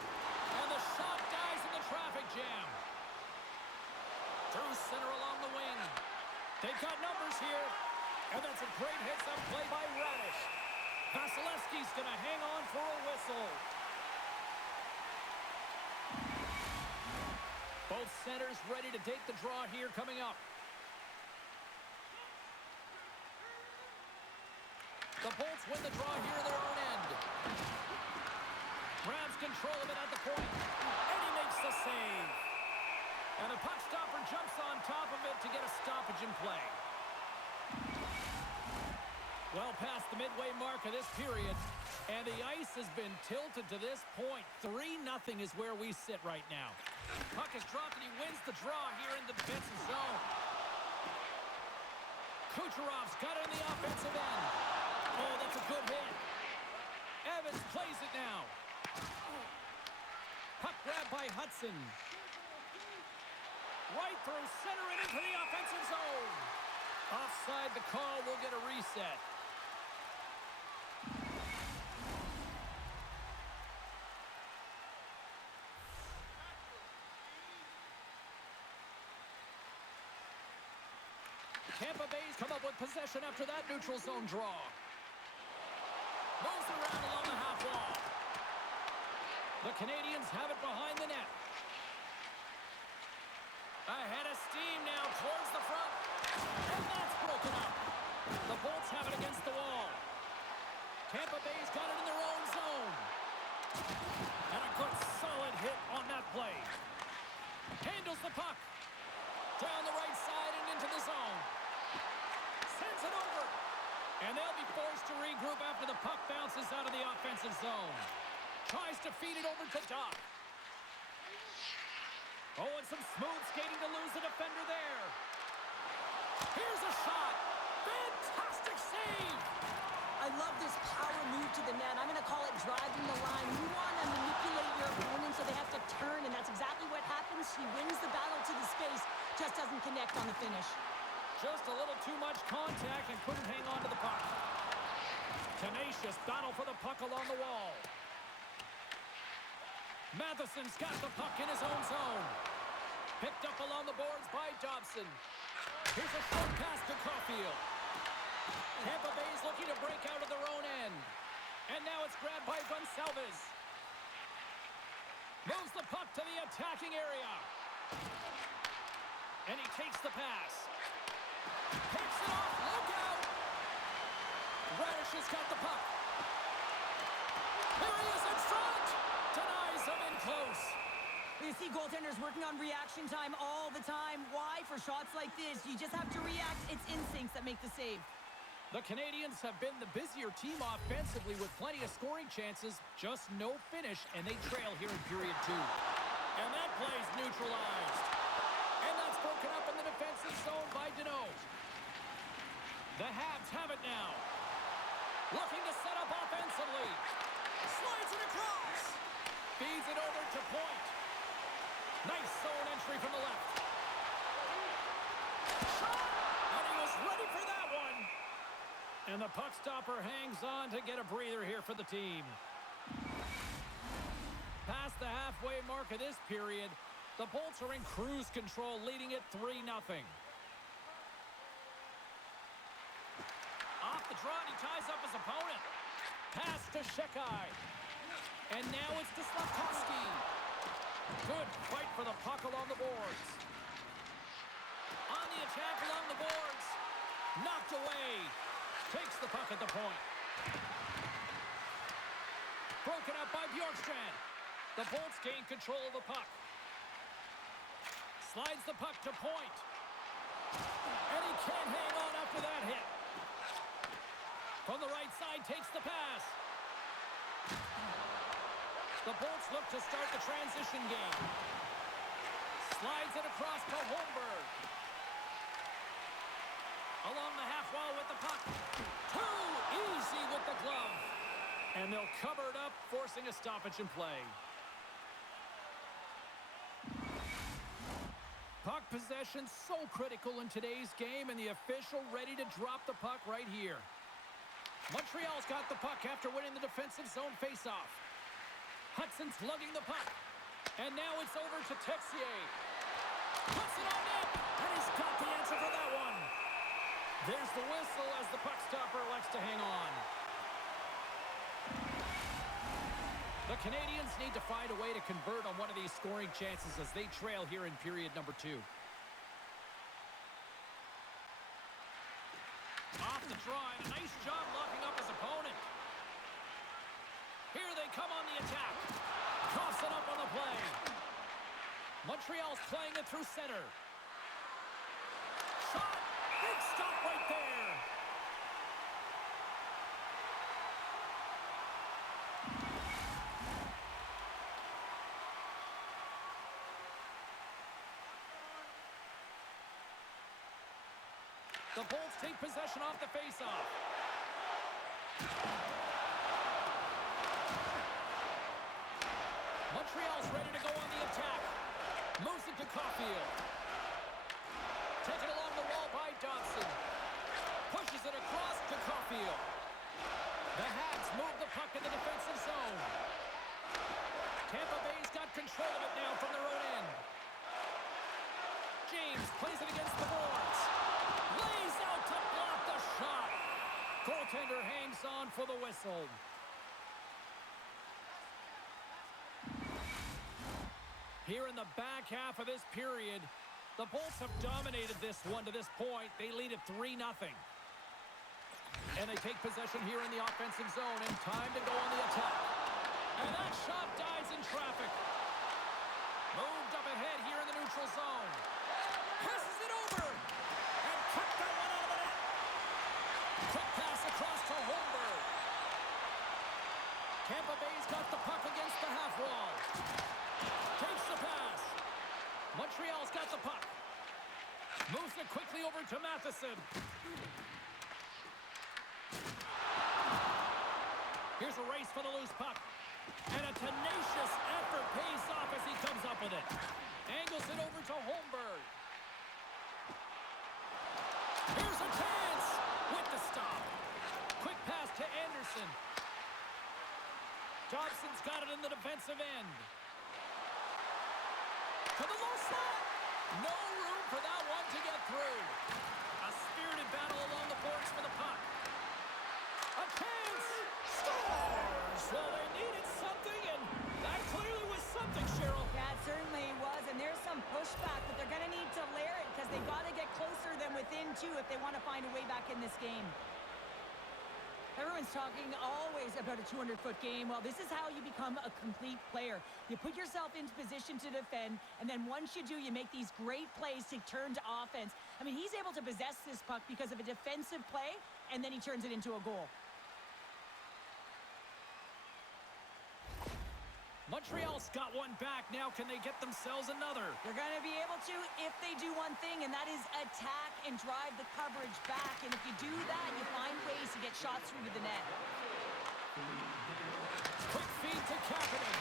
And the shot dies in the traffic jam. Through center along the wing. They've got numbers here. And that's a great hits-up play by Radish. Vasilevsky's going to hang on for a whistle. Both centers ready to take the draw here coming up. The Bolts win the draw here in their own end. Grabs control of it at the point. And he makes the save. And the puck stopper jumps on top of it to get a stoppage in play. Well past the midway mark of this period. And the ice has been tilted to this point. 3-0 is where we sit right now. Puck is dropped and he wins the draw here in the defensive zone. Kucherov's got it in the offensive end. Oh, that's a good hit. Evans plays it now. Puck grab by Hudson. Right through center and into the offensive zone. Offside the call. We'll get a reset. Tampa Bay's come up with possession after that neutral zone draw. Moves around along the half wall. The Canadiens have it behind the net. Ahead of steam now towards the front. And that's broken up. The Bolts have it against the wall. Tampa Bay's got it in their own zone. And a good solid hit on that play. Handles the puck. Down the right side and into the zone. Sends it over. And they'll be forced to regroup after the puck bounces out of the offensive zone. Tries to feed it over to Doc. Oh, and some smooth skating to lose the defender there. Here's a shot. Fantastic save. I love this power move to the net. I'm going to call it driving the line. You want to manipulate your opponent so they have to turn, and that's exactly what happens. He wins the battle to the space, just doesn't connect on the finish. Just a little too much contact and couldn't hang on to the puck. Tenacious battle for the puck along the wall. Matheson's got the puck in his own zone. Picked up along the boards by Dobson. Here's a short pass to Caulfield. Tampa Bay's looking to break out of their own end. And now it's grabbed by Gonçalves. Moves the puck to the attacking area. And he takes the pass. Picks it off. Look out! Radish has got the puck. Here he is in front. Denies him in close. You see goaltenders working on reaction time all the time. Why? For shots like this, you just have to react. It's instincts that make the save. The Canadiens have been the busier team offensively with plenty of scoring chances, just no finish, and they trail here in period 2. And that play's neutralized. And that's broken up in the defensive zone by Deneau. The Habs have it now. Looking to set up offensively. Slides it across. Feeds it over to Point. Nice zone entry from the left. Shot! And he was ready for that one. And the puck stopper hangs on to get a breather here for the team. Past the halfway mark of this period, the Bolts are in cruise control, leading it 3-0. Off the draw, and he ties up his opponent. Pass to Shekai. And now it's to Slafkovsky. Good fight for the puck along the boards. On the attack along the boards. Knocked away. Takes the puck at the point. Broken up by Bjorkstrand. The Bolts gain control of the puck. Slides the puck to Point. And he can't hang on after that hit. From the right side, takes the pass. The Bolts look to start the transition game. Slides it across to Holmberg. Along the half wall with the puck. Too easy with the glove. And they'll cover it up, force forcing a stoppage in play. Puck possession so critical in today's game, and the official ready to drop the puck right here. Montreal's got the puck after winning the defensive zone faceoff. Hudson's lugging the puck. And now it's over to Texier. Puts it on net, and he's got the answer for that one. There's the whistle as the puck stopper elects to hang on. The Canadiens need to find a way to convert on one of these scoring chances as they trail here in period number 2. Off the draw, and a nice job locking up his opponent. Here they come on the attack. Coughs it up on the play. Montreal's playing it through center. Shot! Big stop right there. The Bolts take possession off the faceoff. Montreal's ready to go on the attack. Moves it to Caulfield. Taken along the wall by Dobson. Pushes it across to Caulfield. The Hats move the puck in the defensive zone. Tampa Bay's got control of it now from their own end. James plays it against the boards. Lays out to block the shot. Goaltender hangs on for the whistle. Here in the back half of this period, the Bolts have dominated this one to this point. They lead it 3-0. And they take possession here in the offensive zone, and time to go on the attack. And that shot dies in traffic. Moved up ahead here in the neutral zone. Passes it over. And kicked that one out of the net. Quick pass across to Holmberg. Tampa Bay's got the puck against the half wall. Takes the pass. Montreal's got the puck. Moves it quickly over to Matheson. Here's a race for the loose puck. And a tenacious effort pays off as he comes up with it. Angles it over to Holmberg. Here's a chance with the stop. Quick pass to Anderson. Dobson's got it in the defensive end. To the low slot. No room for that one to get through. A spirited battle along the boards for the puck. A chance. Scores. Well, they needed something, and that clearly was something, Cheryl. Yeah, it certainly was, and there's some pushback, but they're going to need to layer it because they've got to get closer than within 2 if they want to find a way back in this game. Everyone's talking always about a 200-foot game. Well, this is how you become a complete player. You put yourself into position to defend, and then once you do, you make these great plays to turn to offense. I mean, he's able to possess this puck because of a defensive play, and then he turns it into a goal. Montreal's got one back. Now can they get themselves another? They're going to be able to if they do one thing, and that is attack and drive the coverage back. And if you do that, you find ways to get shots through to the net. Quick feed to Kapanen.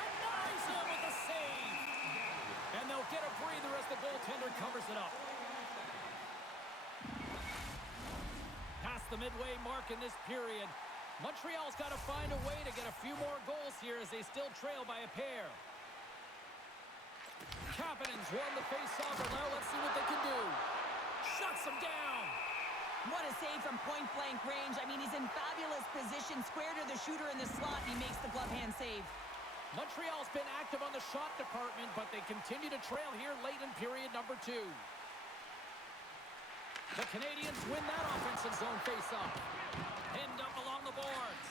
Denies him with a save. And they'll get a breather as the goaltender covers it up. Past the midway mark in this period. Montreal's got to find a way to get a few more goals here as they still trail by a pair. Kapanen's won the face-off, and now let's see what they can do. Shuts him down. What a save from point-blank range. I mean, he's in fabulous position, square to the shooter in the slot, and he makes the glove hand save. Montreal's been active on the shot department, but they continue to trail here late in period number 2. The Canadiens win that offensive zone face-off. Pinned up along the boards.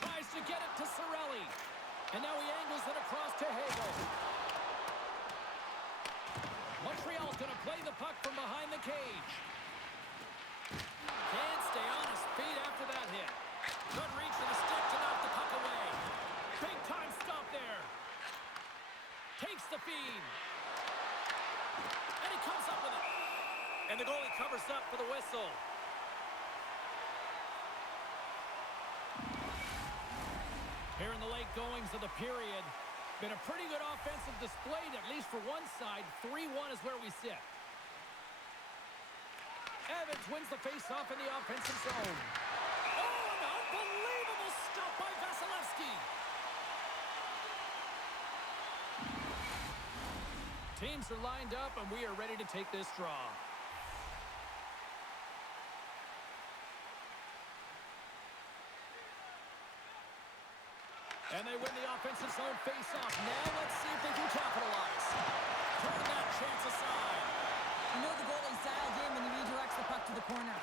Tries to get it to Cirelli. And now he angles it across to Hagel. Montreal's going to play the puck from behind the cage. Can't stay on his feet after that hit. Good reach for the stick to knock the puck away. Big time stop there. Takes the feed. And he comes up with it. And the goalie covers up for the whistle. Here in the late goings of the period, been a pretty good offensive display, at least for one side. 3-1 is where we sit. Evans wins the face-off in the offensive zone. Oh, an unbelievable stop by Vasilevsky. Teams are lined up, and we are ready to take this draw. And they win the offensive zone face-off. Now let's see if they can capitalize. Turn that chance aside. You know the goalie's dialed in when he redirects the puck to the corner.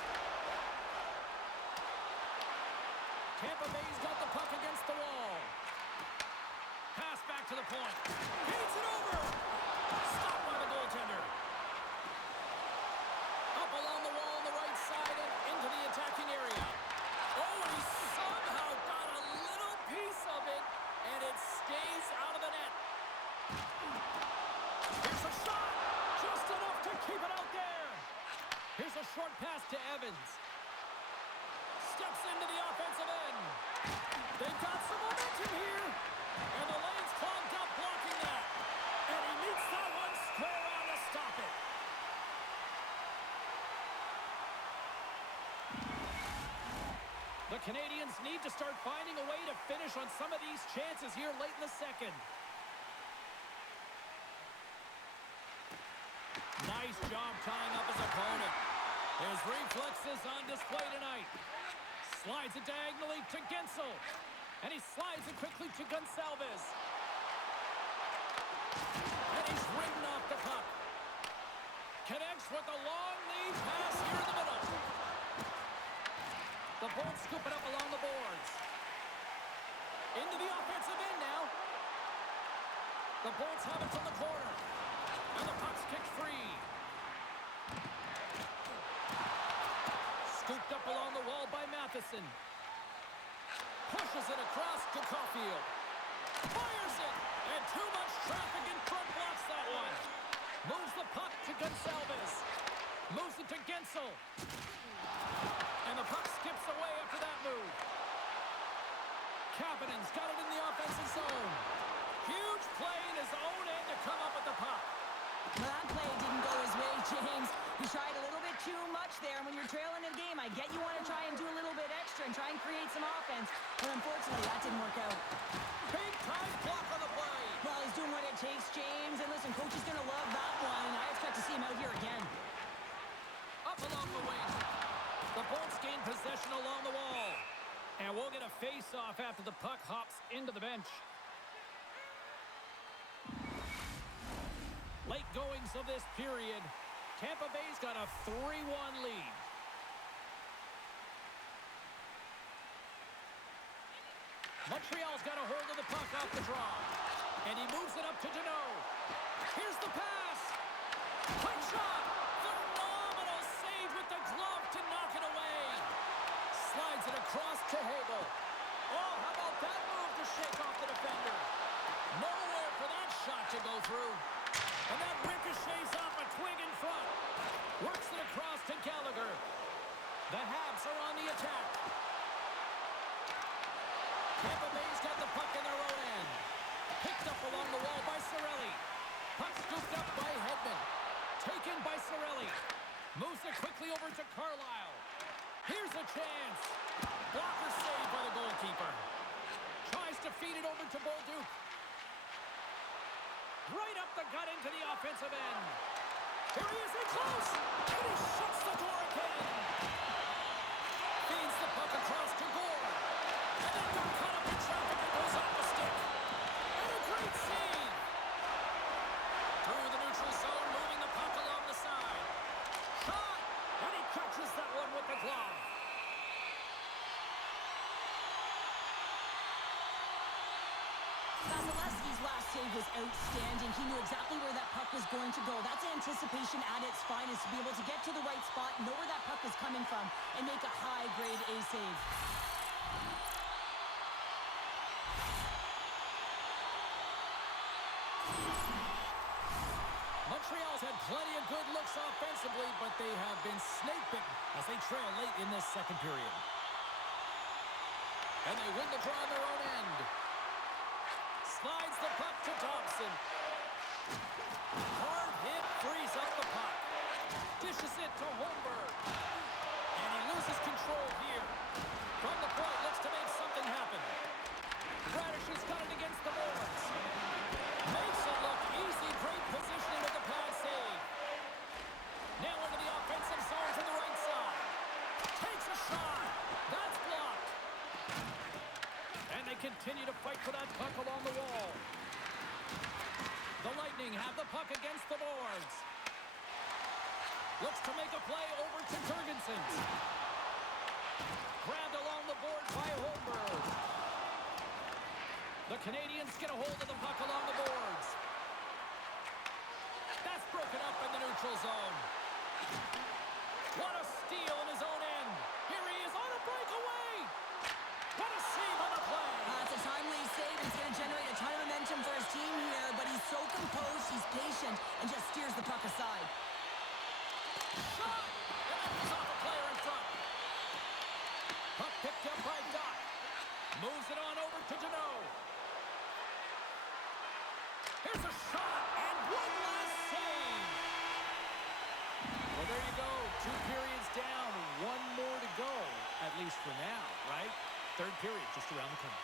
Tampa Bay's got the puck against the wall. Pass back to the point. Heats it over. Stopped by the goaltender. Up along the wall on the right side and into the attacking area. Oh, he somehow got a little piece of it, and it stays out of the net. Here's a shot. Just enough to keep it out there. Here's a short pass to Evans. Steps into the offensive end. They've got some momentum here. And the lane's clogged up blocking that. And he meets that one square on to stop it. The Canadiens need to start finding a way to finish on some of these chances here late in the second. Nice job tying up his opponent. His reflexes on display tonight. Slides it diagonally to Gensel. And he slides it quickly to Gonsalves. And he's ridden off the puck. Connects with a long lead pass here in the middle. The Bolts scoop it up along the boards. Into the offensive end now. The Bolts have it from the corner. And the puck's kicked free. Scooped up along the wall by Matheson. Pushes it across to Caulfield. Fires it! And too much traffic in front blocks that one. Moves the puck to Gonsalves. Moves it to Gensel. And the puck skips away after that move. Kapanen's got it in the offensive zone. Huge play in his own end to come up with the puck. Well, that play didn't go his way, James. He tried a little bit too much there. When you're trailing in a game, I get you want to try and do a little bit extra and try and create some offense. But unfortunately, that didn't work out. Big time block on the play. Well, he's doing what it takes, James. And listen, coach is going to love that one. And I expect to see him out here again. Up along the wing. The Bolts gain possession along the wall. And we'll get a face-off after the puck hops into the bench. Late goings of this period. Tampa Bay's got a 3-1 lead. Montreal's got a hold of the puck off the draw. And he moves it up to Deneau. Here's the pass. Quick shot. Phenomenal save with the glove to knock it away. Slides it across to Hagel. Oh, how about that move to shake off the defender? Nowhere for that shot to go through. And that ricochets off a twig in front. Works it across to Gallagher. The Habs are on the attack. Tampa Bay's got the puck in their own end. Picked up along the wall by Cirelli. Puck scooped up by Hedman. Taken by Cirelli. Moves it quickly over to Carlisle. Here's a chance. Blocker saved by the goalkeeper. Tries to feed it over to Bolduc. Right up the gut into the offensive end. Here he is in close. And he shuts the door again. Feeds the puck across to Gore. And then got caught up in traffic and goes off the stick. And a great save. Through the neutral zone, moving the puck along the side. Shot. And he catches that one with the glove. Vasilevsky's last save was outstanding. He knew exactly where that puck was going to go. That's anticipation at its finest, to be able to get to the right spot, know where that puck is coming from, and make a high-grade A save. Montreal's had plenty of good looks offensively, but they have been snake-bitten as they trail late in this second period. And they win the draw on their own end. Slides the puck to Thompson. Hard hit frees up the puck. Dishes it to Holmberg. And he loses control here. From the point, looks to make something happen. Radish has got it against the boards. Makes it look easy. Great positioning with the pad save. Now into the offensive zone to the right side. Takes a shot. That's blocked. And they continue to fight for that puck along the wall. The Lightning have the puck against the boards. Looks to make a play over to Jurgensen. Grabbed along the board by Holmberg. The Canadiens get a hold of the puck along the boards. That's broken up in the neutral zone. What a steal in his own end. Here he is on a breakaway. What a save on the play. It's a timely save. It's going to generate a ton of momentum for his team here, but he's so composed, he's patient, and just steers the puck aside. Shot! And that was off a player in front. Puck picked up by Doc. Moves it on over to Deneau. Here's a shot, and one last save. Well, there you go. 2 periods down, 1 more to go, at least for now, right? Third period just around the corner.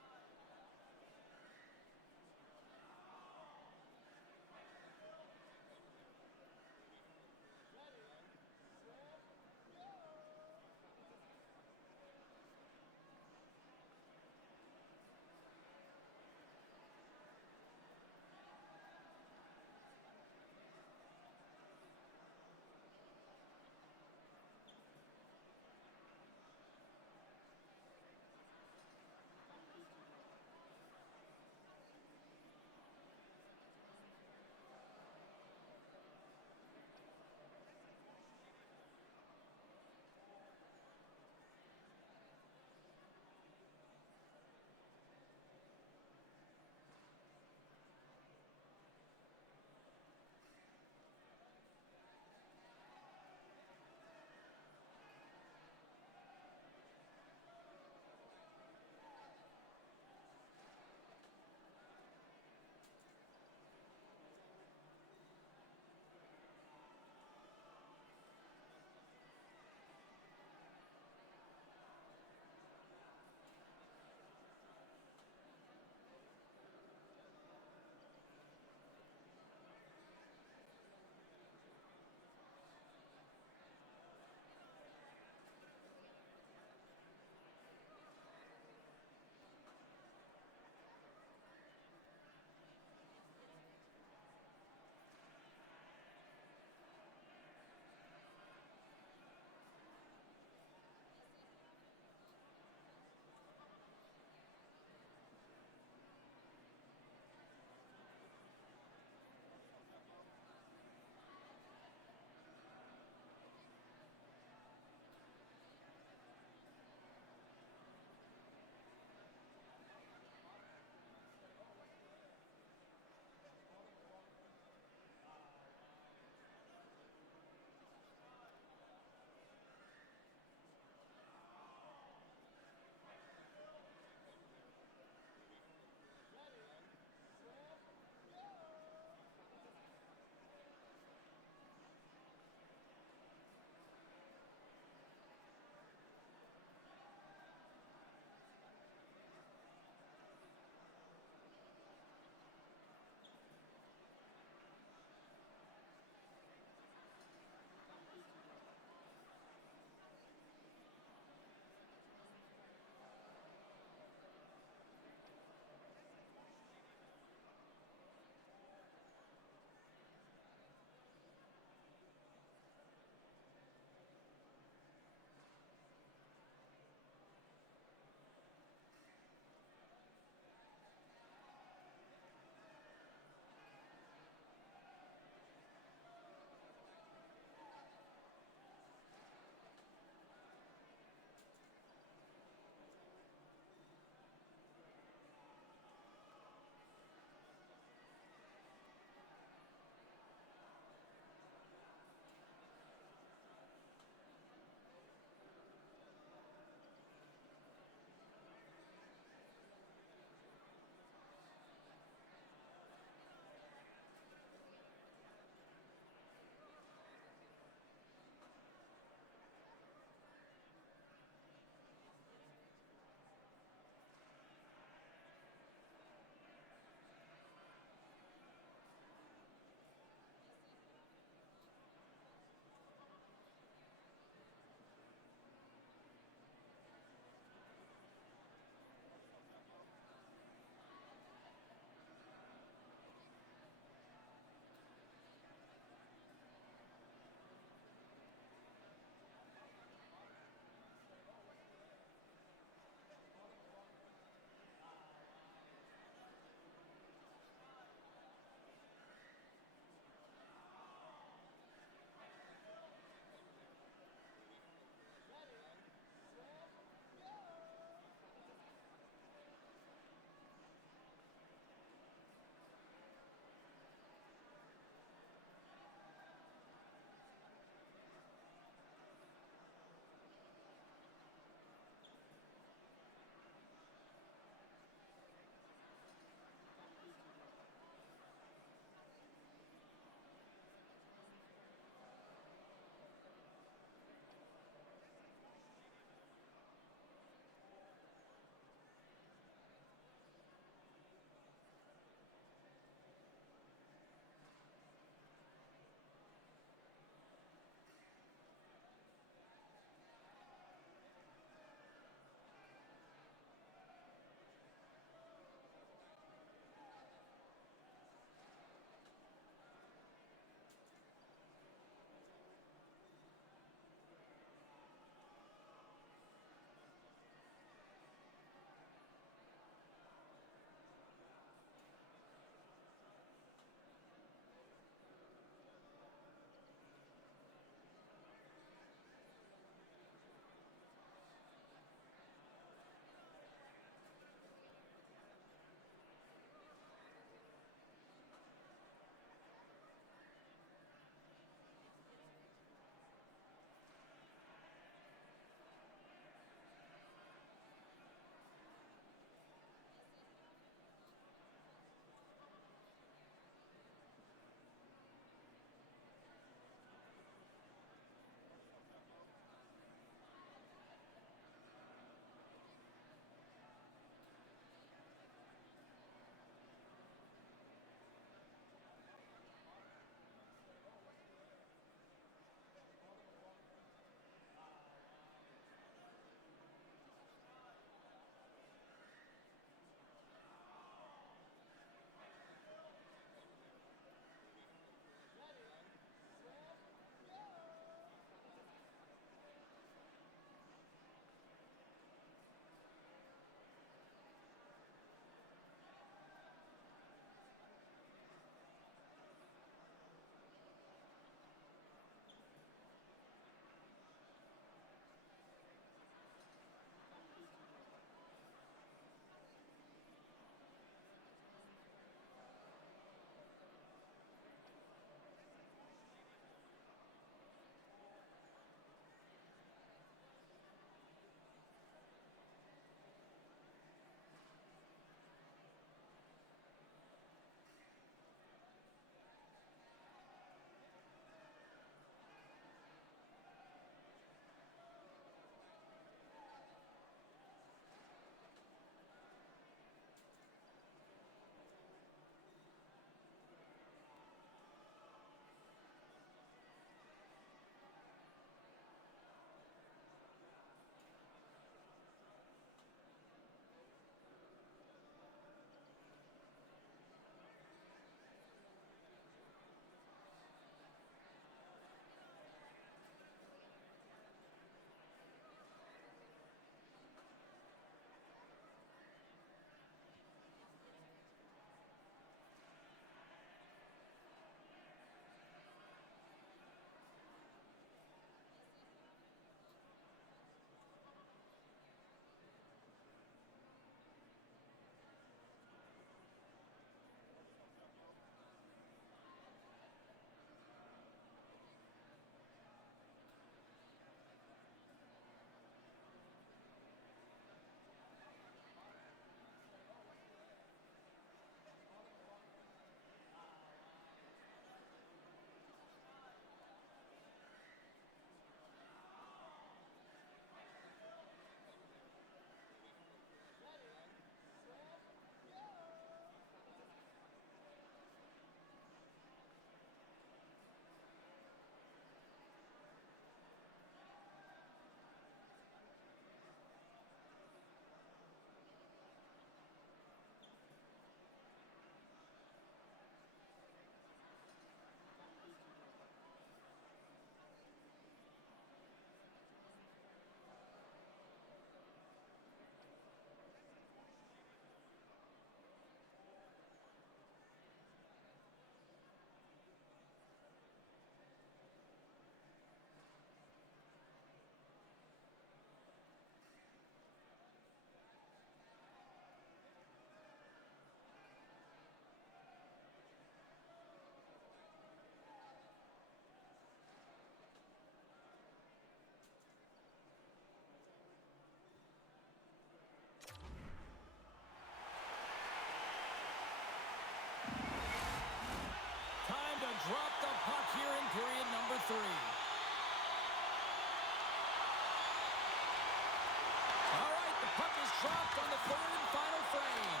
third and final frame.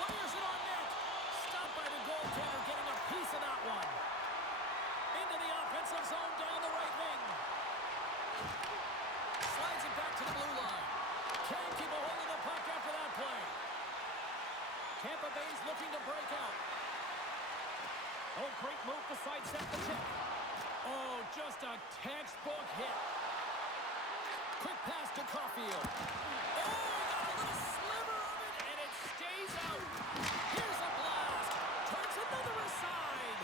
Fires it on net. Stopped by the goaltender, getting a piece of that one. Into the offensive zone down the right wing. Slides it back to the blue line. Can't keep a hold of the puck after that play. Tampa Bay's looking to break out. Oh, great move to sidestep the tip. Oh, just a textbook hit. Quick pass to Caulfield. Oh, he got a little sliver of it, and it stays out. Here's a blast. Turns another aside.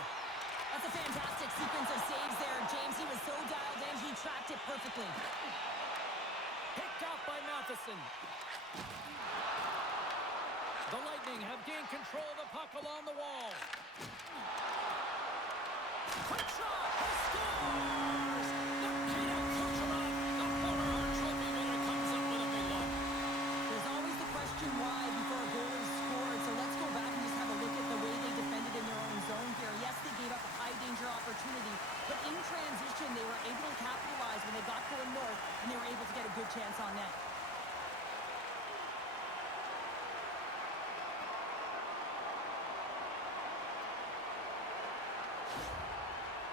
That's a fantastic sequence of saves there, James. He was so dialed in, he tracked it perfectly. Picked off by Matheson. The Lightning have gained control of the puck along the wall. Quick shot! He scores! Nikita Kucherov, the former Hart Trophy winner, comes up with a big one. There's always the question why before a goal is scored, so let's go back and just have a look at the way they defended in their own zone here. Yes, they gave up a high-danger opportunity, but in transition, they were able to capitalize when they got going north, and they were able to get a good chance on net.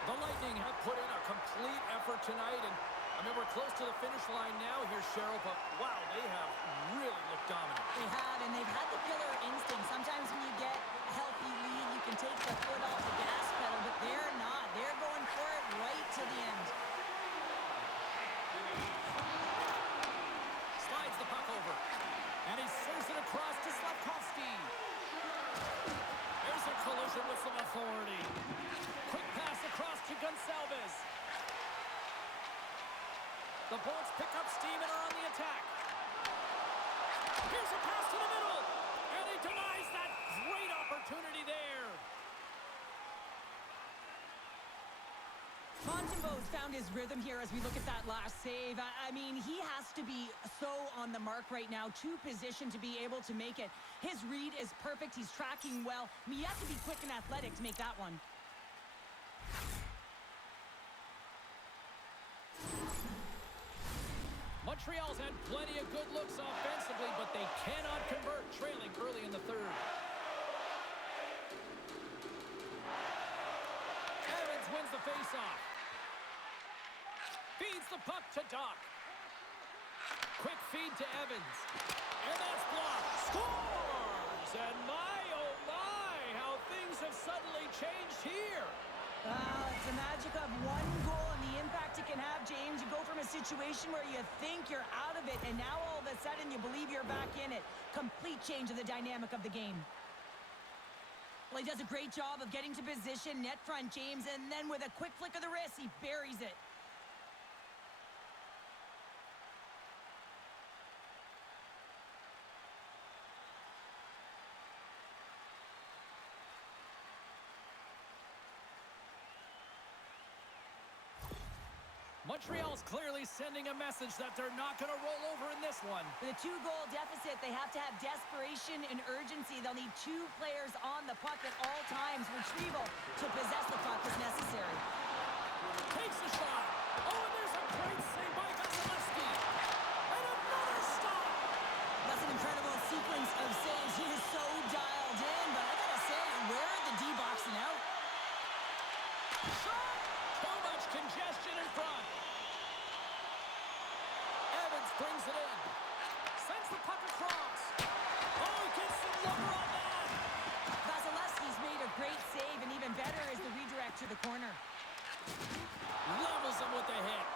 The Lightning have put in a complete effort tonight, and I mean, we're close to the finish line now here, Cheryl, but wow, they have really looked dominant. They have, and they've had the killer instinct. Sometimes when you get a healthy lead, you can take the foot off the gas pedal, but they're not. They're going for it right to the end. Slides the puck over, and he serves it across to Slavkovsky. There's a collision with some authority. Quick pass across to Gonçalves. The Bolts pick up steam and are on the attack. Here's a pass to the middle, and he denies that great opportunity there. Montembeau's found his rhythm here as we look at that last save. I mean, he has to be so on the mark right now, to position to be able to make it. His read is perfect. He's tracking well. I mean, you have to be quick and athletic to make that one. Montreal's had plenty of good looks offensively, but they cannot convert, trailing early in the third. Evans wins the faceoff. Feeds the puck to Doc. Quick feed to Evans. And that's blocked. Scores! And my, oh my, how things have suddenly changed here. It's the magic of one goal and the impact it can have, James. You go from a situation where you think you're out of it, and now all of a sudden you believe you're back in it. Complete change of the dynamic of the game. Well, he does a great job of getting to position, net front, James, and then with a quick flick of the wrist, he buries it. Montreal's clearly sending a message that they're not going to roll over in this one. With a 2-goal deficit, they have to have desperation and urgency. They'll need 2 players on the puck at all times. Retrieval to possess the puck is necessary. Takes a shot. Oh, and there's a great save by Vasilevsky. And another stop. That's an incredible sequence of saves. He is so dialed in, but I gotta say, where are the D boxing out? Shot. Too much congestion in front. Evans brings it in. Sends the puck across. Oh, he gets some lumber on that. Vasilevsky's made a great save, and even better is the redirect to the corner. Levels him with the hit.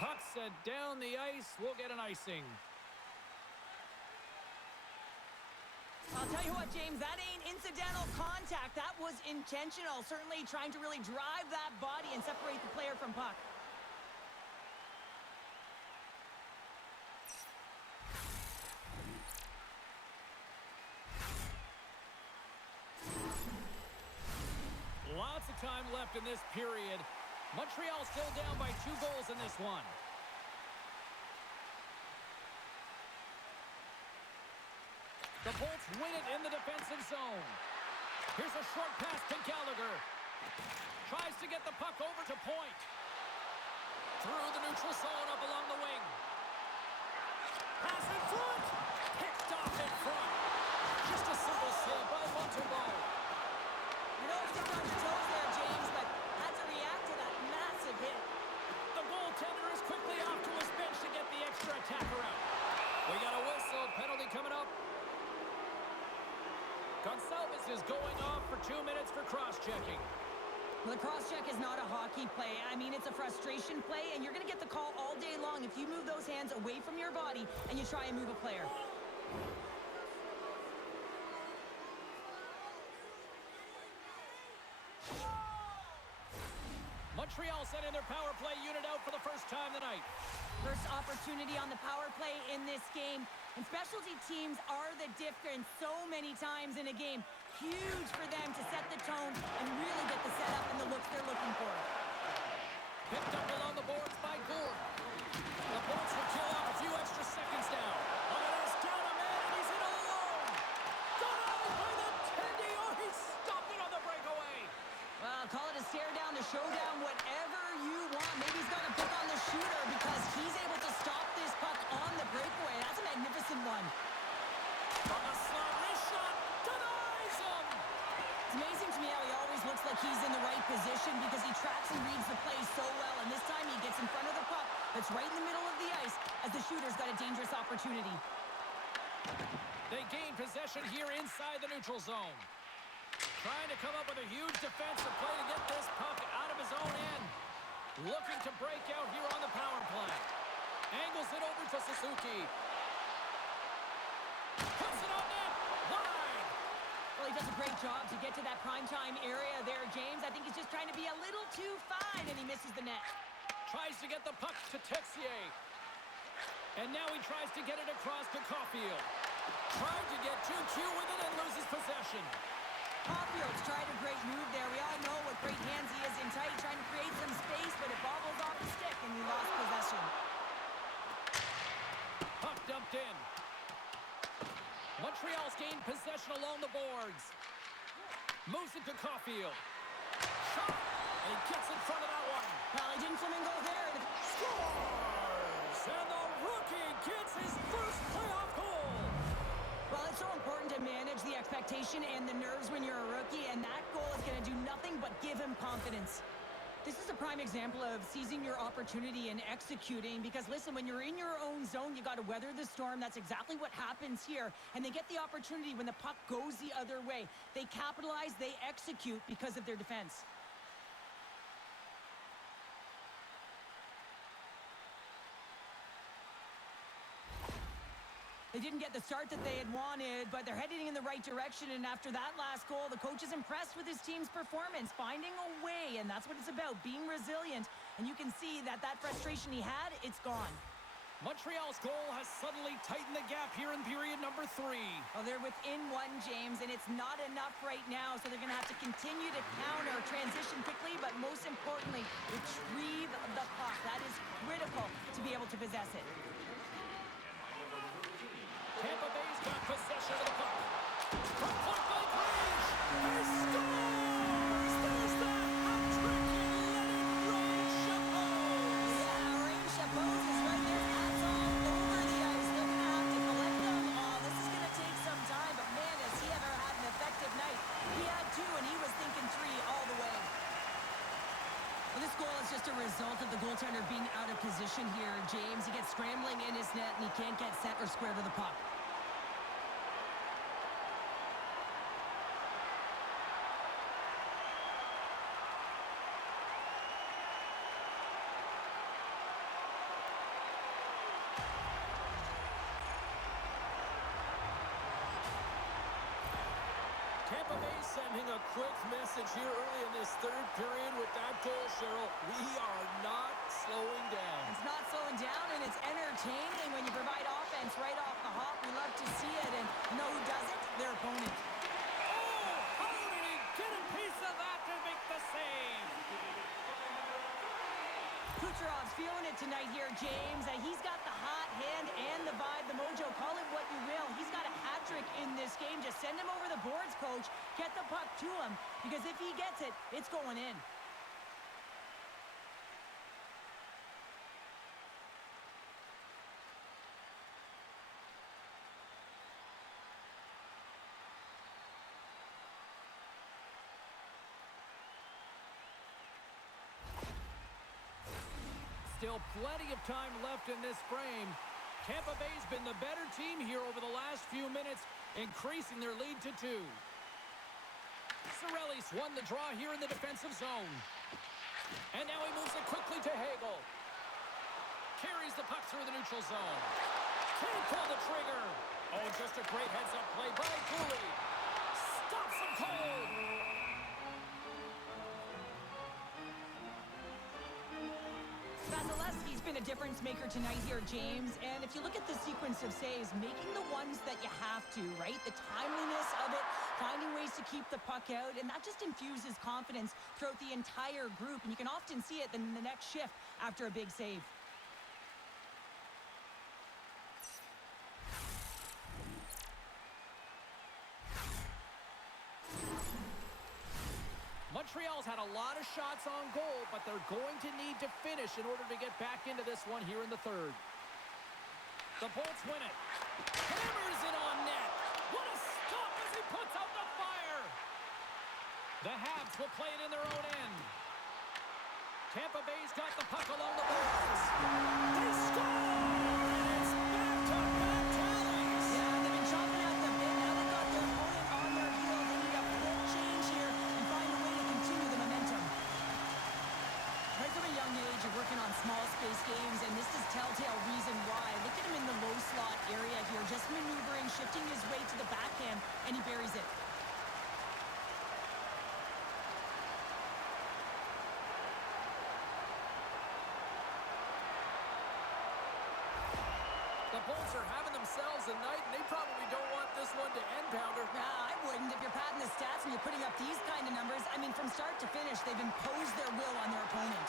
Puck set down the ice. We'll get an icing. I'll tell you what, James, that ain't incidental contact. That was intentional. Certainly trying to really drive that body and separate the player from puck. Lots of time left in this period. Montreal still down by 2 goals in this one. The Bolts win it in the defensive zone. Here's a short pass to Gallagher. Tries to get the puck over to point. Through the neutral zone up along the wing. Pass in front. front. Just a simple save by Montreal. You know, stepped on your toes there, James, but had to react to that massive hit. The goaltender is quickly off to his bench to get the extra attacker out. We got a whistle. Penalty coming up. Gonsalves is going off for 2 minutes for cross-checking. Well, the cross-check is not a hockey play. I mean, it's a frustration play, and you're going to get the call all day long if you move those hands away from your body and you try and move a player. Montreal sending their power play unit out for the first time tonight. First opportunity on the power play in this game. And specialty teams are the difference so many times in a game. Huge for them to set the tone and really get the setup and the looks they're looking for. Picked up along the boards by Gould. The Bolts will kill off a few extra seconds now. Look at this, down a man, and he's in alone. Got out by the Tendy. Oh, he stopped it on the breakaway. Well, call it a stare down, a showdown, whatever you want. Maybe he's going to pick on the shooter because he's able to stop this puck on the breakaway. That's a magnificent one. From the slot, wrist shot, denies him. It's amazing to me how he always looks like he's in the right position because he tracks and reads the play so well. And this time he gets in front of the puck that's right in the middle of the ice as the shooter's got a dangerous opportunity. They gain possession here inside the neutral zone. Trying to come up with a huge defensive play to get this puck out of his own end. Looking to break out here on the power play. Angles it over to Suzuki. Puts it on net. Wide. Well, he does a great job to get to that primetime area there, James. I think he's just trying to be a little too fine, and he misses the net. Tries to get the puck to Texier. And now he tries to get it across to Caulfield. Tried to get too cute with it and loses possession. Caulfield's tried a great move there. We all know what great hands he is in tight, trying to create some space, but it bobbles off the stick, and he lost possession. Puck dumped in. Montreal's gained possession along the boards. Moves it to Caulfield. Shot, and he gets in front of that one. Well, he didn't flamingo there. Scores! And the rookie gets his first playoff goal. Well, it's so important to manage the expectation and the nerves when you're a rookie, and that goal is going to do nothing but give him confidence. This is a prime example of seizing your opportunity and executing because, listen, when you're in your own zone, you got to weather the storm. That's exactly what happens here, and they get the opportunity when the puck goes the other way. They capitalize, they execute because of their defense. They didn't get the start that they had wanted, but they're heading in the right direction. And after that last goal, the coach is impressed with his team's performance, finding a way, and that's what it's about, being resilient. And you can see that frustration he had, it's gone. Montreal's goal has suddenly tightened the gap here in period number 3. Well, they're within one, James, and it's not enough right now, so they're going to have to continue to counter, transition quickly, but most importantly, retrieve the puck. That is critical to be able to possess it. Tampa Bay's got possession of the puck. From point blank range, he scores! There's the hat trick in Lennon Rain-Chapeau! Yeah, Rain-Chapeau is right there. Hats all over the ice. They're going to have to collect them. Oh, this is going to take some time, but man, has he ever had an effective night. He had 2, and he was thinking 3 all the way. Well, this goal is just a result of the goaltender being out of position here, James. He gets scrambling in his net, and he can't get set or square to the puck. Tampa Bay sending a quick message here early in this third period with that goal, Cheryl. We are not slowing down. It's not slowing down, and it's entertaining when you provide offense right off the hop. We love to see it, and you know who does it? Their opponent. Oh, how did he get a piece of that to make the save? Kucherov's feeling it tonight here, James. He's got the hot hand and the vibe, the mojo. Call it what you will. He's got a hat trick in this game. Just send him over the boards, coach. Get the puck to him, because if he gets it, it's going in. Still plenty of time left in this frame. Tampa Bay's been the better team here over the last few minutes, increasing their lead to 2. Cirelli's won the draw here in the defensive zone. And now he moves it quickly to Hagel. Carries the puck through the neutral zone. Can't pull the trigger. Oh, just a great heads-up play by Cooley. Stops him cold. Vasilevsky's been a difference maker tonight here, James. And if you look at the sequence of saves, making the ones that you have to, right? The timeliness of it, finding ways to keep the puck out, and that just infuses confidence throughout the entire group. And you can often see it in the next shift after a big save. Montreal's had a lot of shots on goal, but they're going to need to finish in order to get back into this one here in the third. The Bolts win it. Hammers it on net. What a stop as he puts out the fire. The Habs will play it in their own end. Tampa Bay's got the puck along the boards. They score! And it's back-to-back tallies. Yeah, they've been chopping at the bit. Now they've got their opponent on their heels. They need a full change here and find a way to continue the momentum. Right from a young age, you're working on small space games, and this is telltale reason why. Look at him in the low slot area here, just maneuvering, shifting his way to the backhand, and he buries it. The Bolts are having themselves a night, and they probably don't want this one to end, Pounder. Nah, I wouldn't. If you're padding the stats and you're putting up these kind of numbers, I mean, from start to finish, they've imposed their will on their opponent.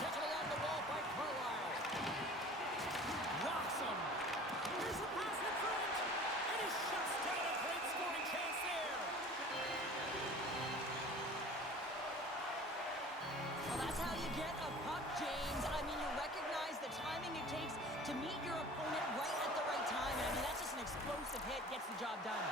Taken along the wall by Carlisle. Rocks him. Here's the pass in front. And he shuts down a great scoring chance there. Well, that's how you get a puck, James. I mean, you recognize the timing it takes to meet your opponent right at the right time. And I mean, that's just an explosive hit, gets the job done.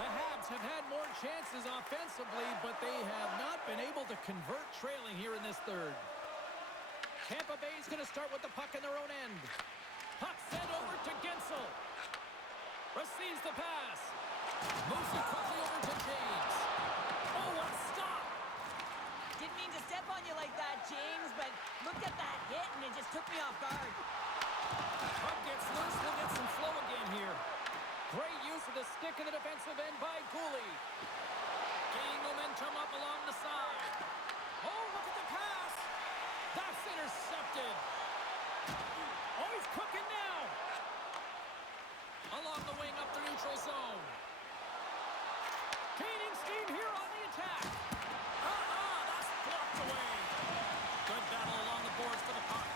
The Habs have had more chances offensively, but they have not been able to convert trailing here in this third. Tampa Bay's going to start with the puck in their own end. Puck sent over to Gensel. Receives the pass. Moves it quickly over to James. Oh, what a stop! Didn't mean to step on you like that, James, but looked at that hit and it just took me off guard. Puck gets loose. We'll get some flow again here. Great use of the stick in the defensive end by Cooley. Gaining momentum up along the side. Oh, look at the pass. That's intercepted. Oh, he's cooking now. Along the wing up the neutral zone. Gaining steam here on the attack. That's blocked away. Good battle along the boards for the puck.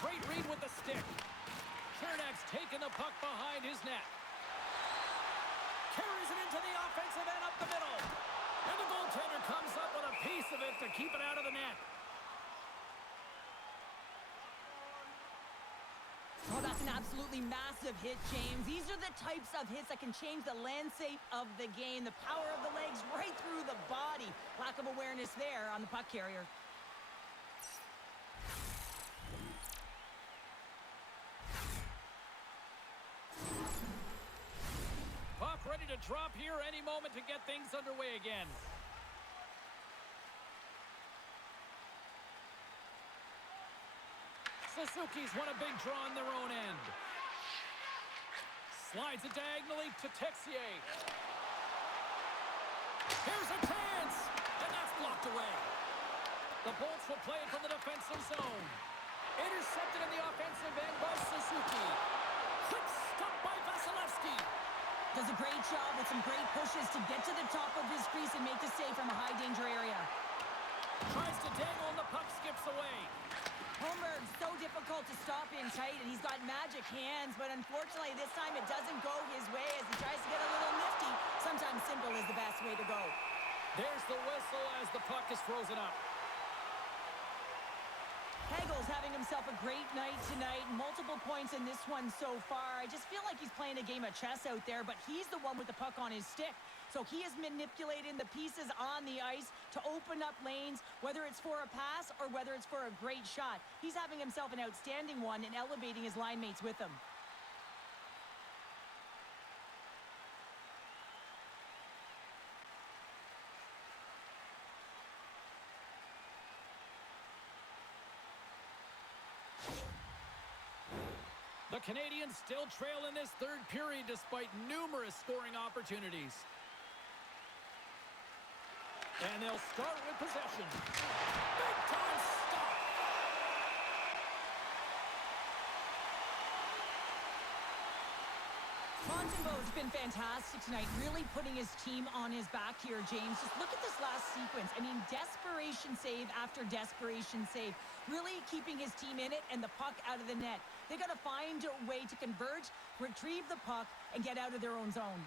Great read with the stick. Chernak's taking the puck behind his net. Carries it into the offensive end up the middle. And the goaltender comes up with a piece of it to keep it out of the net. Oh, that's an absolutely massive hit, James. These are the types of hits that can change the landscape of the game. The power of the legs right through the body. Lack of awareness there on the puck carrier. Puck ready to drop here any moment to get things underway again. Suzuki's won a big draw in their own end. Slides it diagonally to Texier. Here's a chance! And that's blocked away. The Bolts will play it from the defensive zone. Intercepted in the offensive end by Suzuki. Quick stop by Vasilevsky. Does a great job with some great pushes to get to the top of his crease and make the save from a high-danger area. Tries to dangle and the puck skips away. Holmberg's so difficult to stop in tight, and he's got magic hands, but unfortunately this time it doesn't go his way as he tries to get a little nifty. Sometimes simple is the best way to go. There's the whistle as the puck is frozen up. Hegel's having himself a great night tonight. Multiple points in this one so far. I just feel like he's playing a game of chess out there, but he's the one with the puck on his stick. So he is manipulating the pieces on the ice to open up lanes, whether it's for a pass or whether it's for a great shot. He's having himself an outstanding one and elevating his line mates with him. The Canadiens still trail in this third period despite numerous scoring opportunities. And they'll start with possession. Big time stop. Montembeault's been fantastic tonight, really putting his team on his back here, James. Just look at this last sequence. I mean, desperation save after desperation save. Really keeping his team in it and the puck out of the net. They got to find a way to converge, retrieve the puck, and get out of their own zone.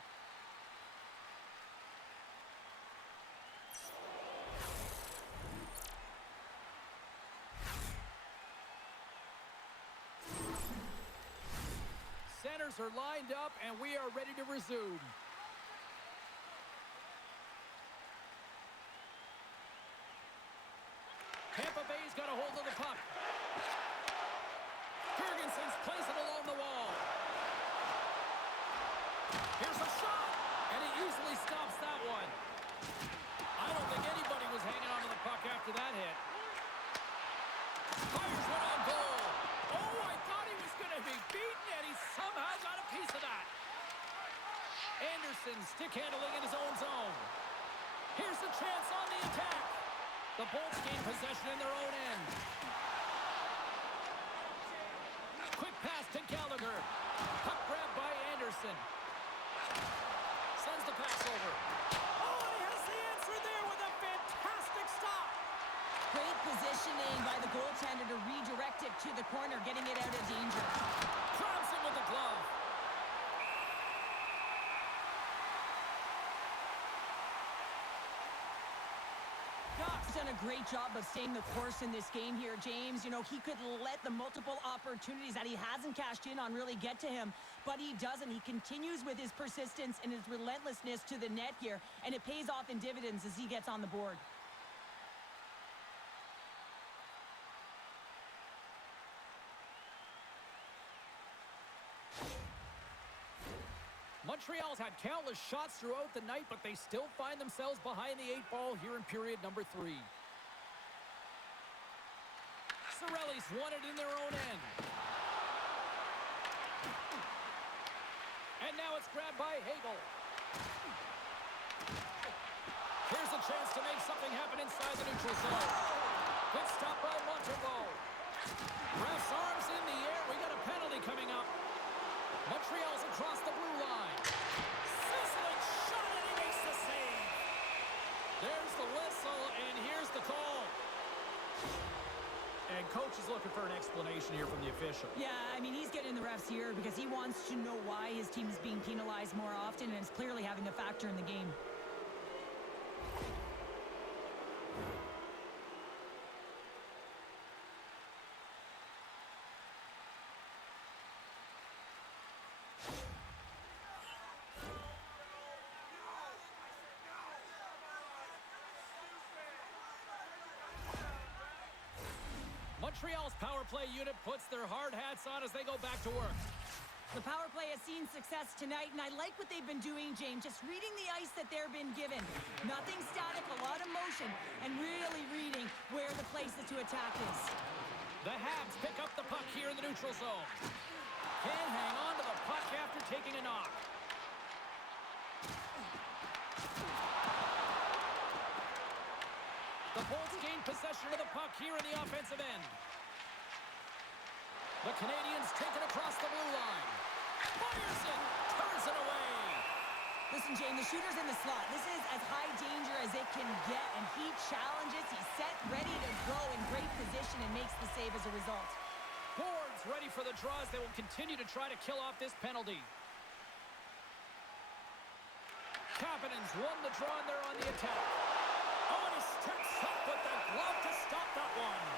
Centers are lined up, and we are ready to resume. Tampa Bay's got a hold of the puck. Ferguson's plays it along the wall. Here's a shot, and he easily stops that one. I don't think anybody was hanging on to the puck after that hit. Fires one on goal. Oh, I thought he was going to be beaten, and he somehow got a piece of that. Anderson stick handling in his own zone. Here's a chance on the attack. The Bolts gain possession in their own end. Quick pass to Gallagher. Puck grab by Anderson. Sends the pass over. Oh, and he has the answer there with a fantastic stop. Great positioning by the goaltender to redirect it to the corner, getting it out of danger. Grabs it with the glove. He's done a great job of staying the course in this game here, James. You know, he could let the multiple opportunities that he hasn't cashed in on really get to him, but he doesn't. He continues with his persistence and his relentlessness to the net here, and it pays off in dividends as he gets on the board. Montreal's had countless shots throughout the night, but they still find themselves behind the 8 ball here in period number 3. Cirelli's won it in their own end. And now it's grabbed by Hagel. Here's a chance to make something happen inside the neutral zone. Good stop by Montreal. Ref's arms in the air. We got a penalty coming up. Montreal's across the blue line. Sizzling shot, and he makes the save. There's the whistle, and here's the call. And coach is looking for an explanation here from the official. Yeah, I mean, he's getting the refs here because he wants to know why his team is being penalized more often, and it's clearly having a factor in the game. Montreal's power play unit puts their hard hats on as they go back to work. The power play has seen success tonight, and I like what they've been doing, James, just reading the ice that they're been given. Nothing static, a lot of motion, and really reading where the places to attack is. The Habs pick up the puck here in the neutral zone. Can't hang on to the puck after taking a knock. The Bolts gain possession of the puck here in the offensive end. The Canadiens take it across the blue line. Fires it, turns it away. Listen, James, the shooter's in the slot. This is as high danger as it can get, and he challenges. He's set, ready to go in great position, and makes the save as a result. Boards ready for the draws. They will continue to try to kill off this penalty. Kapanen's won the draw, and they're on the attack. Oh, and he steps up with the glove to stop that one.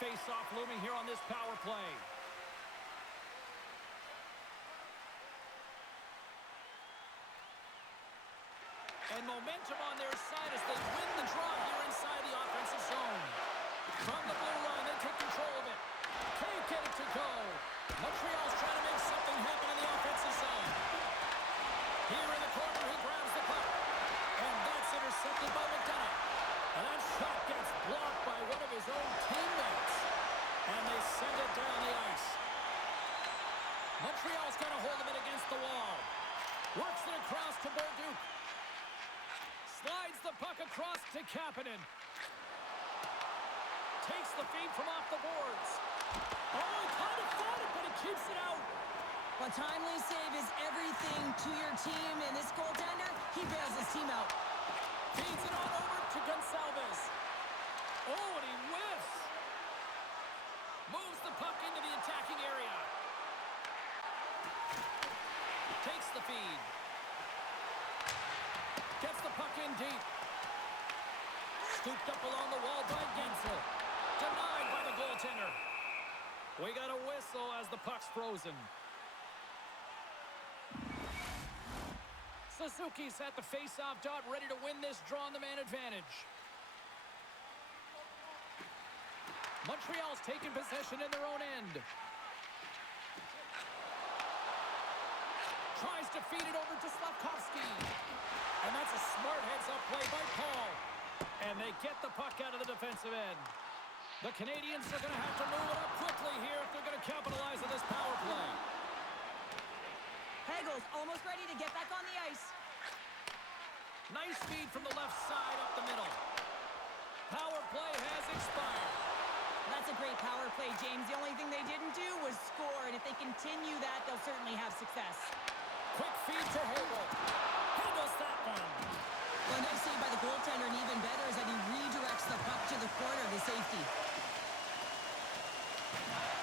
face-off looming here on this power play. And momentum on their side as they win the draw here inside the offensive zone. From the blue line, they take control of it. Can't get it to go. Montreal's trying to make something happen in the offensive zone. Here in the corner, he grabs the puck. And that's intercepted by McDonough. And that shot gets blocked by one of his own teammates. And they send it down the ice. Montreal's got a hold of it against the wall. Works it across to Bolduc. Slides the puck across to Kapanen. Takes the feed from off the boards. Oh, he kind of fought it, but he keeps it out. A timely save is everything to your team, and this goaltender, he bails his team out. Feeds it on over to Gonçalves. Oh, and he whiffs. Moves the puck into the attacking area. Takes the feed. Gets the puck in deep. Scooped up along the wall by Gensel. Denied by the goaltender. We got a whistle as the puck's frozen. Suzuki's at the face-off dot, ready to win this draw on the man advantage. Montreal's taking possession in their own end. Tries to feed it over to Slavkovsky. And that's a smart heads-up play by Paul. And they get the puck out of the defensive end. The Canadiens are going to have to move it up quickly here if they're going to capitalize on this power play. Hagel's almost ready to get back on the ice. Nice feed from the left side up the middle. Power play has expired. That's a great power play, James. The only thing they didn't do was score, and if they continue that, they'll certainly have success. Quick feed to Hagel. Handles that one. Well, nice save by the goaltender, and even better is that he redirects the puck to the corner to safety.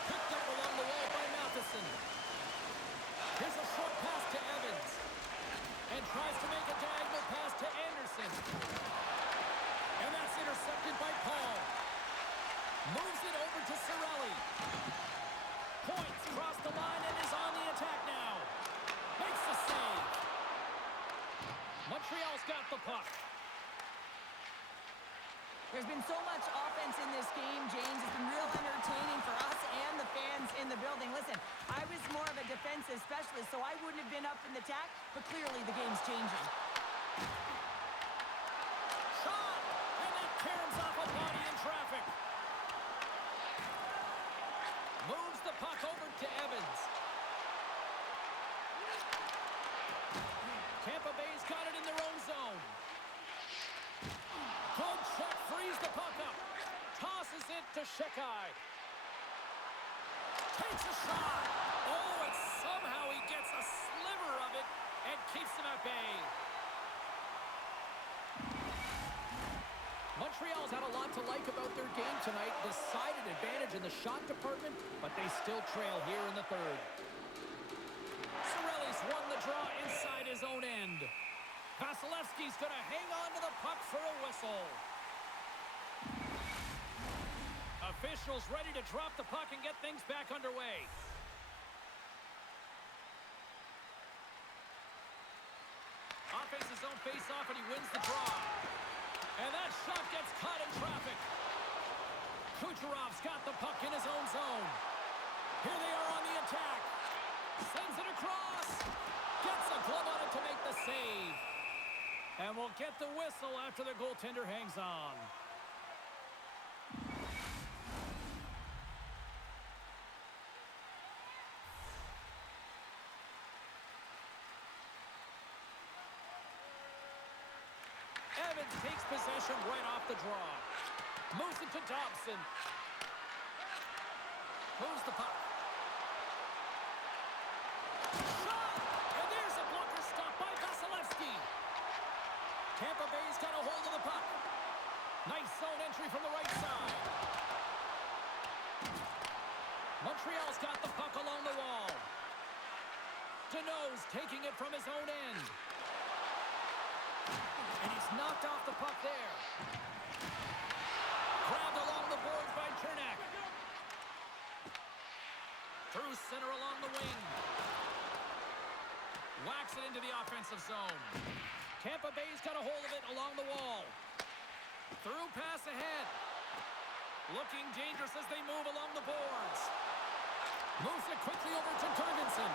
Picked up along the wall by Matheson. Here's a short pass to Evans. And tries to make a diagonal pass to Anderson. And that's intercepted by Paul. Moves it over to Cirelli. Points across the line and is on the attack now. Makes the save. Montreal's got the puck. There's been so much offense in this game, James. It's been real entertaining for us and the fans in the building. Listen, I was more of a defensive specialist, so I wouldn't have been up in the attack, but clearly the game's changing. Shot! And that caroms off a body in traffic. Moves the puck over to Evans. Tampa Bay's got it in their own zone. Good check, frees the puck up. Tosses it to Shekai. Takes a shot. Oh, and somehow he gets a sliver of it and keeps them at bay. Montreal's had a lot to like about their game tonight. Decided advantage in the shot department, but they still trail here in the third. Cirelli's won the draw inside his own end. Vasilevsky's going to hang on to the puck for a whistle. Officials ready to drop the puck and get things back underway. Offense his own face-off, and he wins the draw. And that shot gets caught in traffic. Kucherov's got the puck in his own zone. Here they are on the attack. Sends it across. Gets a glove on it to make the save. And we'll get the whistle after the goaltender hangs on. Evans takes possession right off the draw. Moves it to Dobson. Moves the puck. Shot! And there's a blocker stop by Vasilevsky. Tampa Bay's got a hold of the puck. Nice zone entry from the right side. Montreal's got the puck along the wall. Deneau's taking it from his own end. And he's knocked off the puck there. Grabbed along the boards by Cernak. center along the wing. Whacks it into the offensive zone. Tampa Bay's got a hold of it along the wall. Through pass ahead. Looking dangerous as they move along the boards. Moves it quickly over to Jorgensen.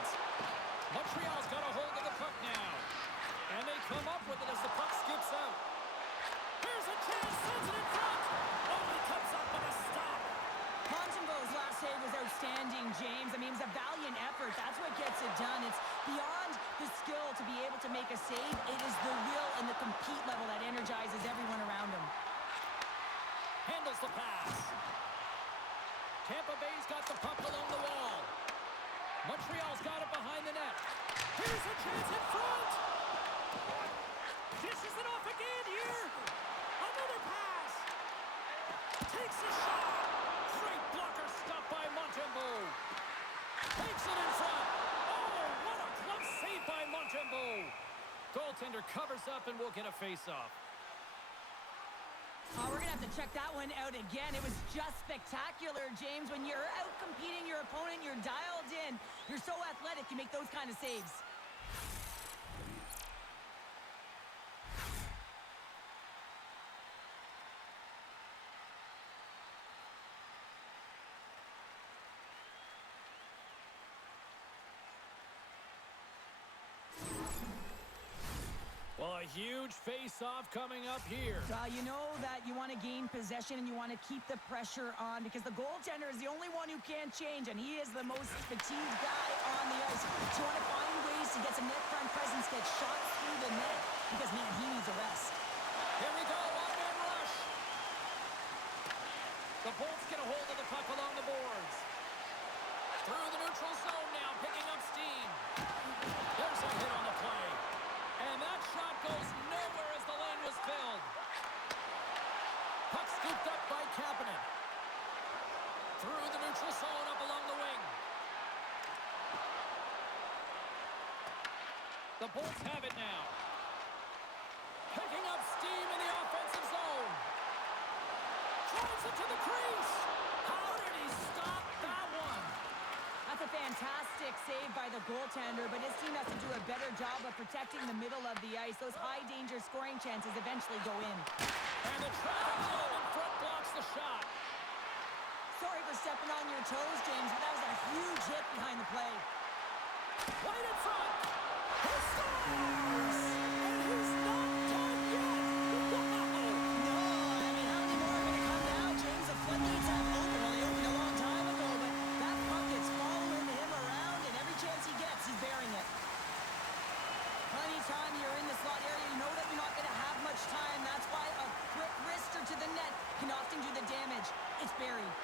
Montreal's got a hold of the puck now. And they come up with it as the puck skips out. Here's a chance. Sends it in front. Oh, he comes up with a stop. Montembeaux's last save was outstanding, James. I mean, it was a valiant effort. That's what gets it done. It's beyond the skill to be able to make a save. It is the will and the compete level that energizes everyone around him. Handles the pass. Tampa Bay's got the puck along the wall. Montreal's got it behind the net. Here's a chance in front. Dishes it off again here. Another pass. Takes a shot. Great blocker stop by Montembeault. Takes it in front. Oh, what a close save by Montembeault. Goaltender covers up and will get a face-off. Oh, we're going to have to check that one out again. It was just spectacular, James. When you're out competing your opponent, you're dialed in. You're so athletic, you make those kind of saves. Well, a huge face-off coming up here. You know that you want to gain possession and you want to keep the pressure on because the goaltender is the only one who can't change, and he is the most fatigued guy on the ice. So you want to find ways to get some net front presence, get shots through the net because, man, he needs a rest. Here we go, one-man rush. The Bolts get a hold of the puck along the boards. Through the neutral zone now, picking up steam. There's a hit on the play. And that shot goes nowhere as the lane was filled. Puck scooped up by Kapanen. Through the neutral zone up along the wing. The Bolts have it now. Picking up steam in the offensive zone. Drives it to the crease. How did he stop that one? That's a fantastic save by the goaltender, but his team has to do a better job of protecting the middle of the ice. Those high-danger scoring chances eventually go in. And the traffic jam in front blocks the shot. Sorry for stepping on your toes, James, but that was a huge hit behind the play. Right in front. He scores! And he's not done yet. Wow! No, I mean, how many more are going to come now, James? The floodgates have opened. Well, they opened a long time ago, but that puck is following him around, and every chance he gets, he's bearing it. Anytime you're in the slot area, you know that you're not going to have much time. That's why a quick wrister to the net can often do the damage. It's buried.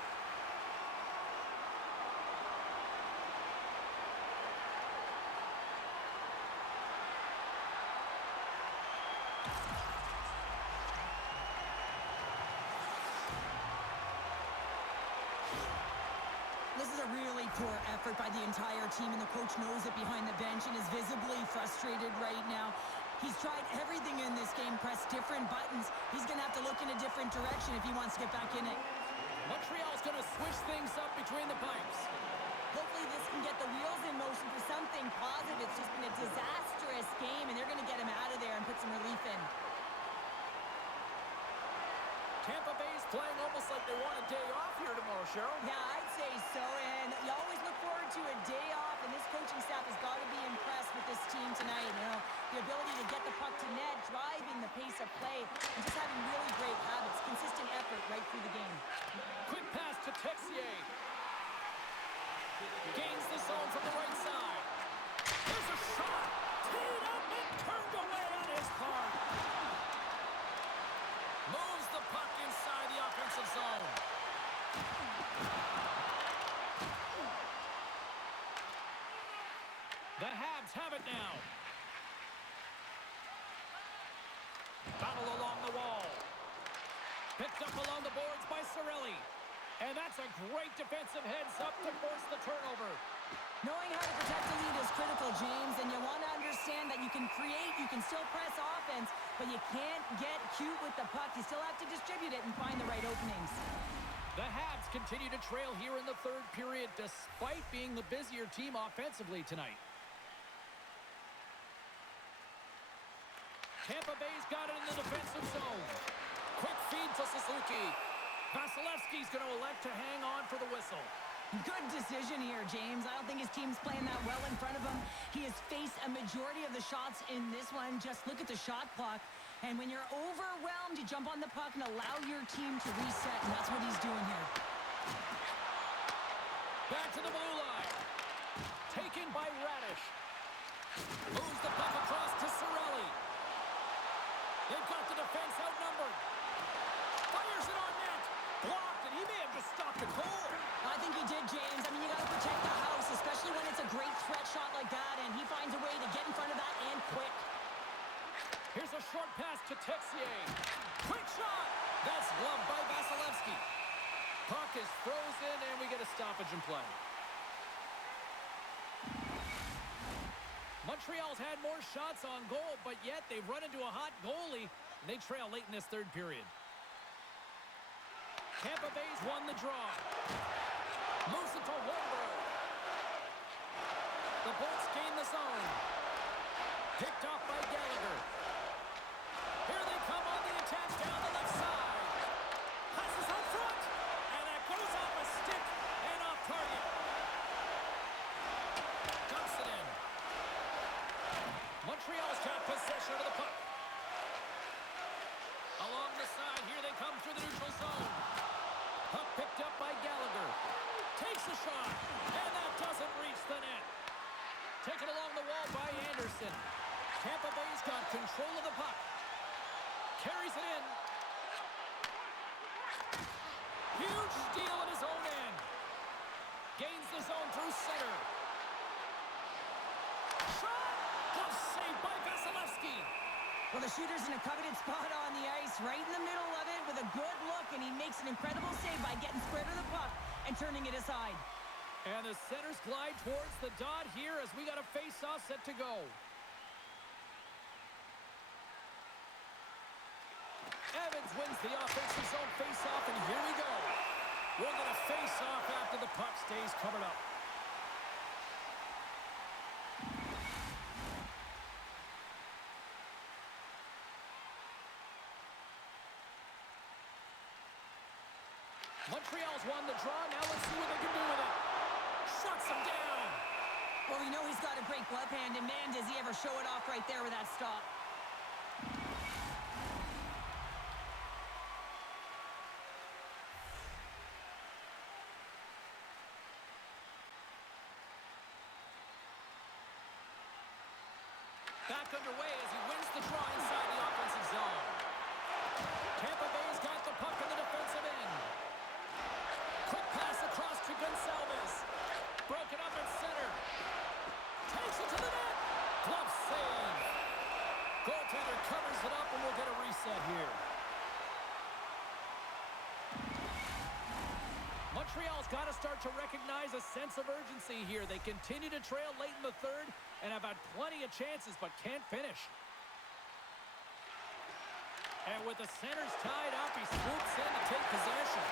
This is a really poor effort by the entire team, and the coach knows it behind the bench and is visibly frustrated right now. He's tried everything in this game, pressed different buttons. He's going to have to look in a different direction if he wants to get back in it. Montreal's going to switch things up between the pipes. Hopefully this can get the wheels in motion for something positive. It's just been a disastrous game, and they're going to get him out of there and put some relief in. Tampa Bay's playing almost like they want a day off here tomorrow, Cheryl. Yeah, I'd say so, and you always look forward to a day off, and this coaching staff has got to be impressed with this team tonight. You know, the ability to get the puck to net, driving the pace of play, and just having really great habits, consistent effort right through the game. Quick pass to Texier. Gains the zone from the right side. There's a shot. Teed up and turned away on his part. Moves the puck inside the offensive zone. The Habs have it now. Battle along the wall. Picked up along the boards by Cirelli. And that's a great defensive heads-up to force the turnover. Knowing how to protect the lead is critical, James, and you want to understand that you can create, you can still press offense, but you can't get cute with the puck. You still have to distribute it and find the right openings. The Habs continue to trail here in the third period despite being the busier team offensively tonight. Tampa Bay's got it in the defensive zone. Quick feed to Suzuki. Vasilevsky's going to elect to hang on for the whistle. Good decision here, James. I don't think his team's playing that well in front of him. He has faced a majority of the shots in this one. Just look at the shot clock. And when you're overwhelmed, you jump on the puck and allow your team to reset, and that's what he's doing here. Back to the blue line. Taken by Radish. Moves the puck across to Cirelli. They've got the defense outnumbered. Fires it on net. Blocked, and he may have just stopped a goal. I think he did, James. I mean, you got to protect the house, especially when it's a great threat shot like that, and he finds a way to get in front of that and quick. Here's a short pass to Texier. Quick shot. That's gloved by Vasilevsky. Puck is frozen, and we get a stoppage in play. Montreal's had more shots on goal, but yet they've run into a hot goalie. They trail late in this third period. Tampa Bay's won the draw. Moves it to Holmberg. The Bolts gain the zone. Picked off by Gallagher. Here they come on the attack down the left side. Passes out front. And that goes off a stick and off target. Dumps it in. Montreal's got possession of the puck. Along the side, here they come through the neutral zone. Puck picked up by Gallagher. Takes a shot. And that doesn't reach the net. Taken along the wall by Anderson. Tampa Bay's got control of the puck. Carries it in. Huge steal at his own end. Gains the zone through center. Shot! Glove saved by Vasilevsky. Well, the shooter's in a coveted spot on the ice, right in the middle of it with a good look, and he makes an incredible save by getting square to the puck and turning it aside. And the centers glide towards the dot here as we got a face-off set to go. Evans wins the offensive zone face-off, and here we go. We're going to face off after the puck stays covered up. Montreal's won the draw. Now let's see what they can do with it. Shuts him down. Well, we know he's got a great glove hand, and man, does he ever show it off right there with that stop. Back underway as he wins the draw inside the offensive zone. Tampa Bay's got the puck in the defensive end. Quick pass across to Gonçalves. Broken up at center. Takes it to the net. Glove save. Goaltender covers it up, and we'll get a reset here. Montreal's got to start to recognize a sense of urgency here. They continue to trail late in the third and have had plenty of chances but can't finish. And with the centers tied up, he swoops in to take possession.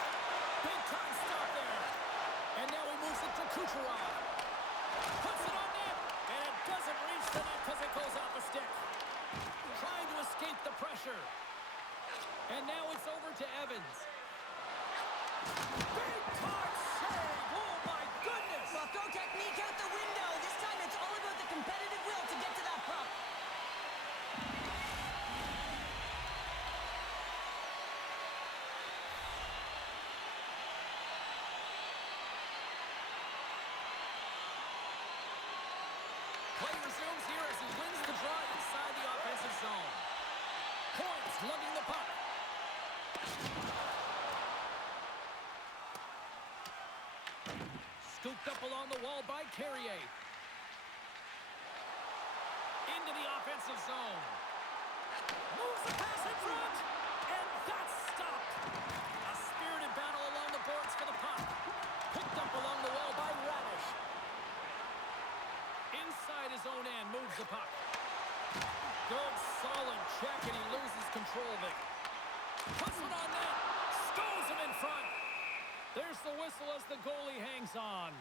Big time stop there. And now he moves it to Kucherov. Puts it on net, and it doesn't reach the net because it goes off a stick. Trying to escape the pressure. And now it's over to Evans. Big time save! Oh my goodness! Well, throw technique out the window. This time it's all about the competitive will to get to that puck. Play resumes here as he wins the draw inside the offensive zone. Points lugging the puck. Scooped up along the wall by Carrier. Into the offensive zone. Moves the pass in front. And that's stopped. A spirited battle along the boards for the puck. Picked up along the wall by Radish. Inside his own end, moves the puck. Good, solid check, and he loses control of it. Puts it on net. Stows him in front. because the goalie hangs on.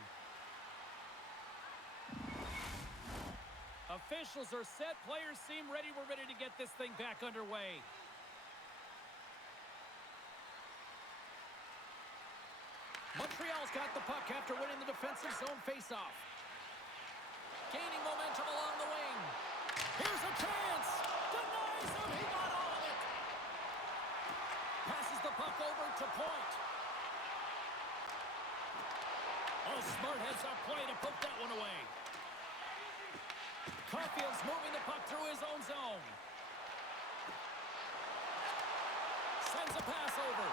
Officials are set. Players seem ready. We're ready to get this thing back underway. Montreal's got the puck after winning the defensive zone faceoff. Gaining momentum along the wing. Here's a chance. Denies him. He got all of it. Passes the puck over to Point. Oh, smart heads-up play to put that one away. Caulfield's moving the puck through his own zone. Sends a pass over.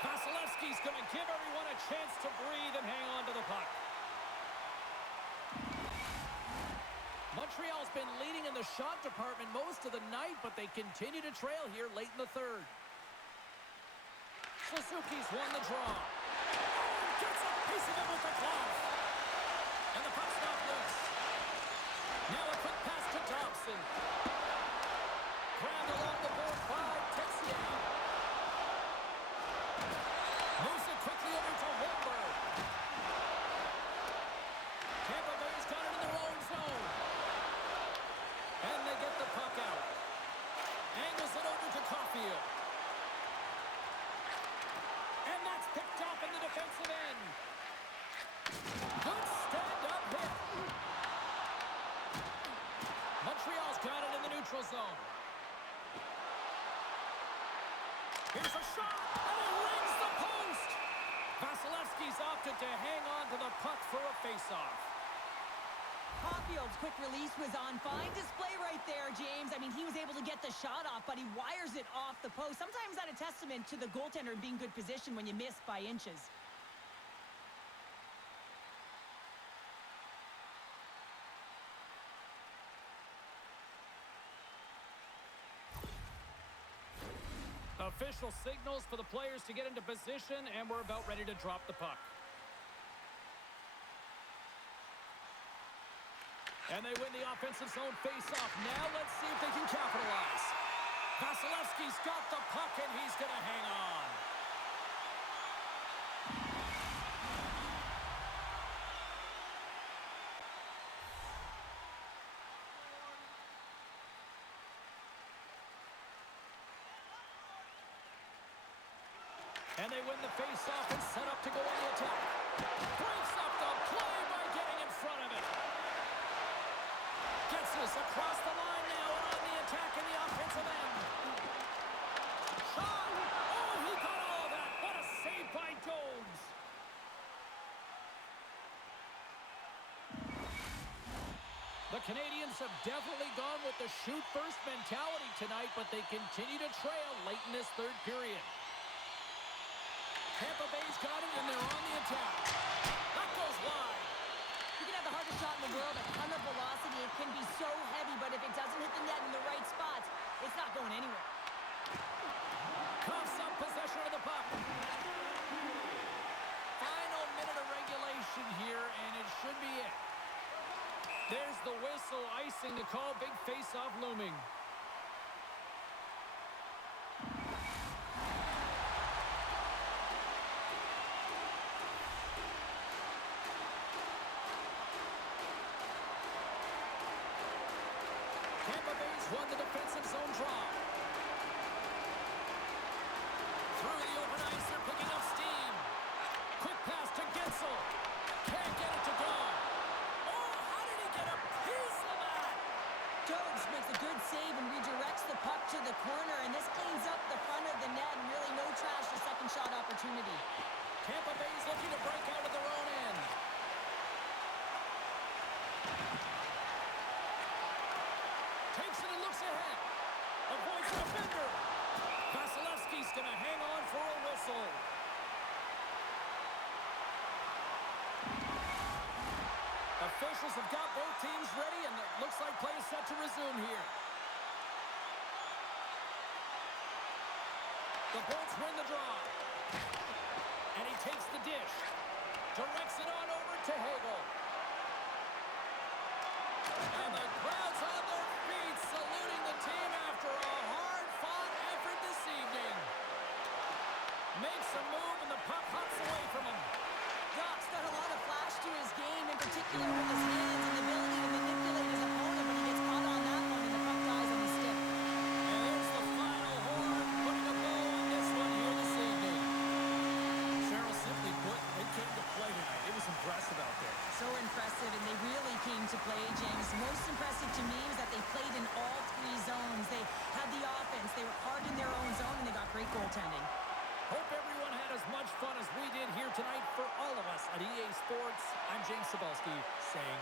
Vasilevsky's going to give everyone a chance to breathe and hang on to the puck. Montreal's been leading in the shot department most of the night, but they continue to trail here late in the third. Suzuki's won the draw. Gets a piece of it with the glove. And the puck's not loose. Now a quick pass to Thompson. Grabbed along the board by Texier. Moves it quickly over to Holmberg. Tampa Bay's got it in their own zone. And they get the puck out. Angles it over to Caulfield. And that's picked off in the defensive end. Good stand-up hit. Montreal's got it in the neutral zone. Here's a shot, and it rings the post. Vasilevsky's opted to hang on to the puck for a faceoff. Caulfield's quick release was on. Fine display right there, James. I mean, he was able to get the shot off, but he wires it off the post. Sometimes that's a testament to the goaltender being good position when you miss by inches. Official signals for the players to get into position, and we're about ready to drop the puck. And they win the offensive zone face-off. Now let's see if they can capitalize. Vasilevsky's got the puck, and he's going to hang on. And they win the face-off and set up to go on the attack. Breaks up the play by getting in front of it. Gets us across the line now and on the attack in the offensive end. Shot! Oh, he got all of that. What a save by Jones. The Canadiens have definitely gone with the shoot-first mentality tonight, but they continue to trail late in this third period. Tampa Bay's got it, and they're on the attack. That goes wide. You can have the hardest shot in the world, a ton of velocity. It can be so heavy, but if it doesn't hit the net in the right spots, it's not going anywhere. Cuffs up possession of the puck. Final minute of regulation here, and it should be it. There's the whistle, icing the call. Big face-off looming. Won the defensive zone draw. Through the open ice, they're picking up steam. Quick pass to Gensel. Can't get it to go. Oh, how did he get a piece of that? Jones makes a good save and redirects the puck to the corner, and this cleans up the front of the net and really no trash for second shot opportunity. Tampa Bay's looking to break out of their own end. Takes it and looks ahead. Avoids the defender. Vasilevsky's going to hang on for a whistle. Officials have got both teams ready, and it looks like play is set to resume here. The Bolts win the draw. And he takes the dish. Directs it on over to Hagel. And the crowd's on their feet, saluting the team after a hard-fought effort this evening. Makes a move, and the puck hops away from him. Brock's got a lot of flash to his game, in particular with his hands and the ability to manipulate his opponent, but he gets caught on that one, and the puck dies on the stick. And there's the final horn, putting a bow on this one here this evening. Cheryl, simply put, they came to play tonight. It was impressive out there. So impressive, and they really came to play, James. Most impressive to me is that they played in all three zones. They had the offense, they were hard in their own zone, and they got great goaltending. Hope everyone had as much fun as we did here tonight. For all of us at EA Sports, I'm James Cebulski saying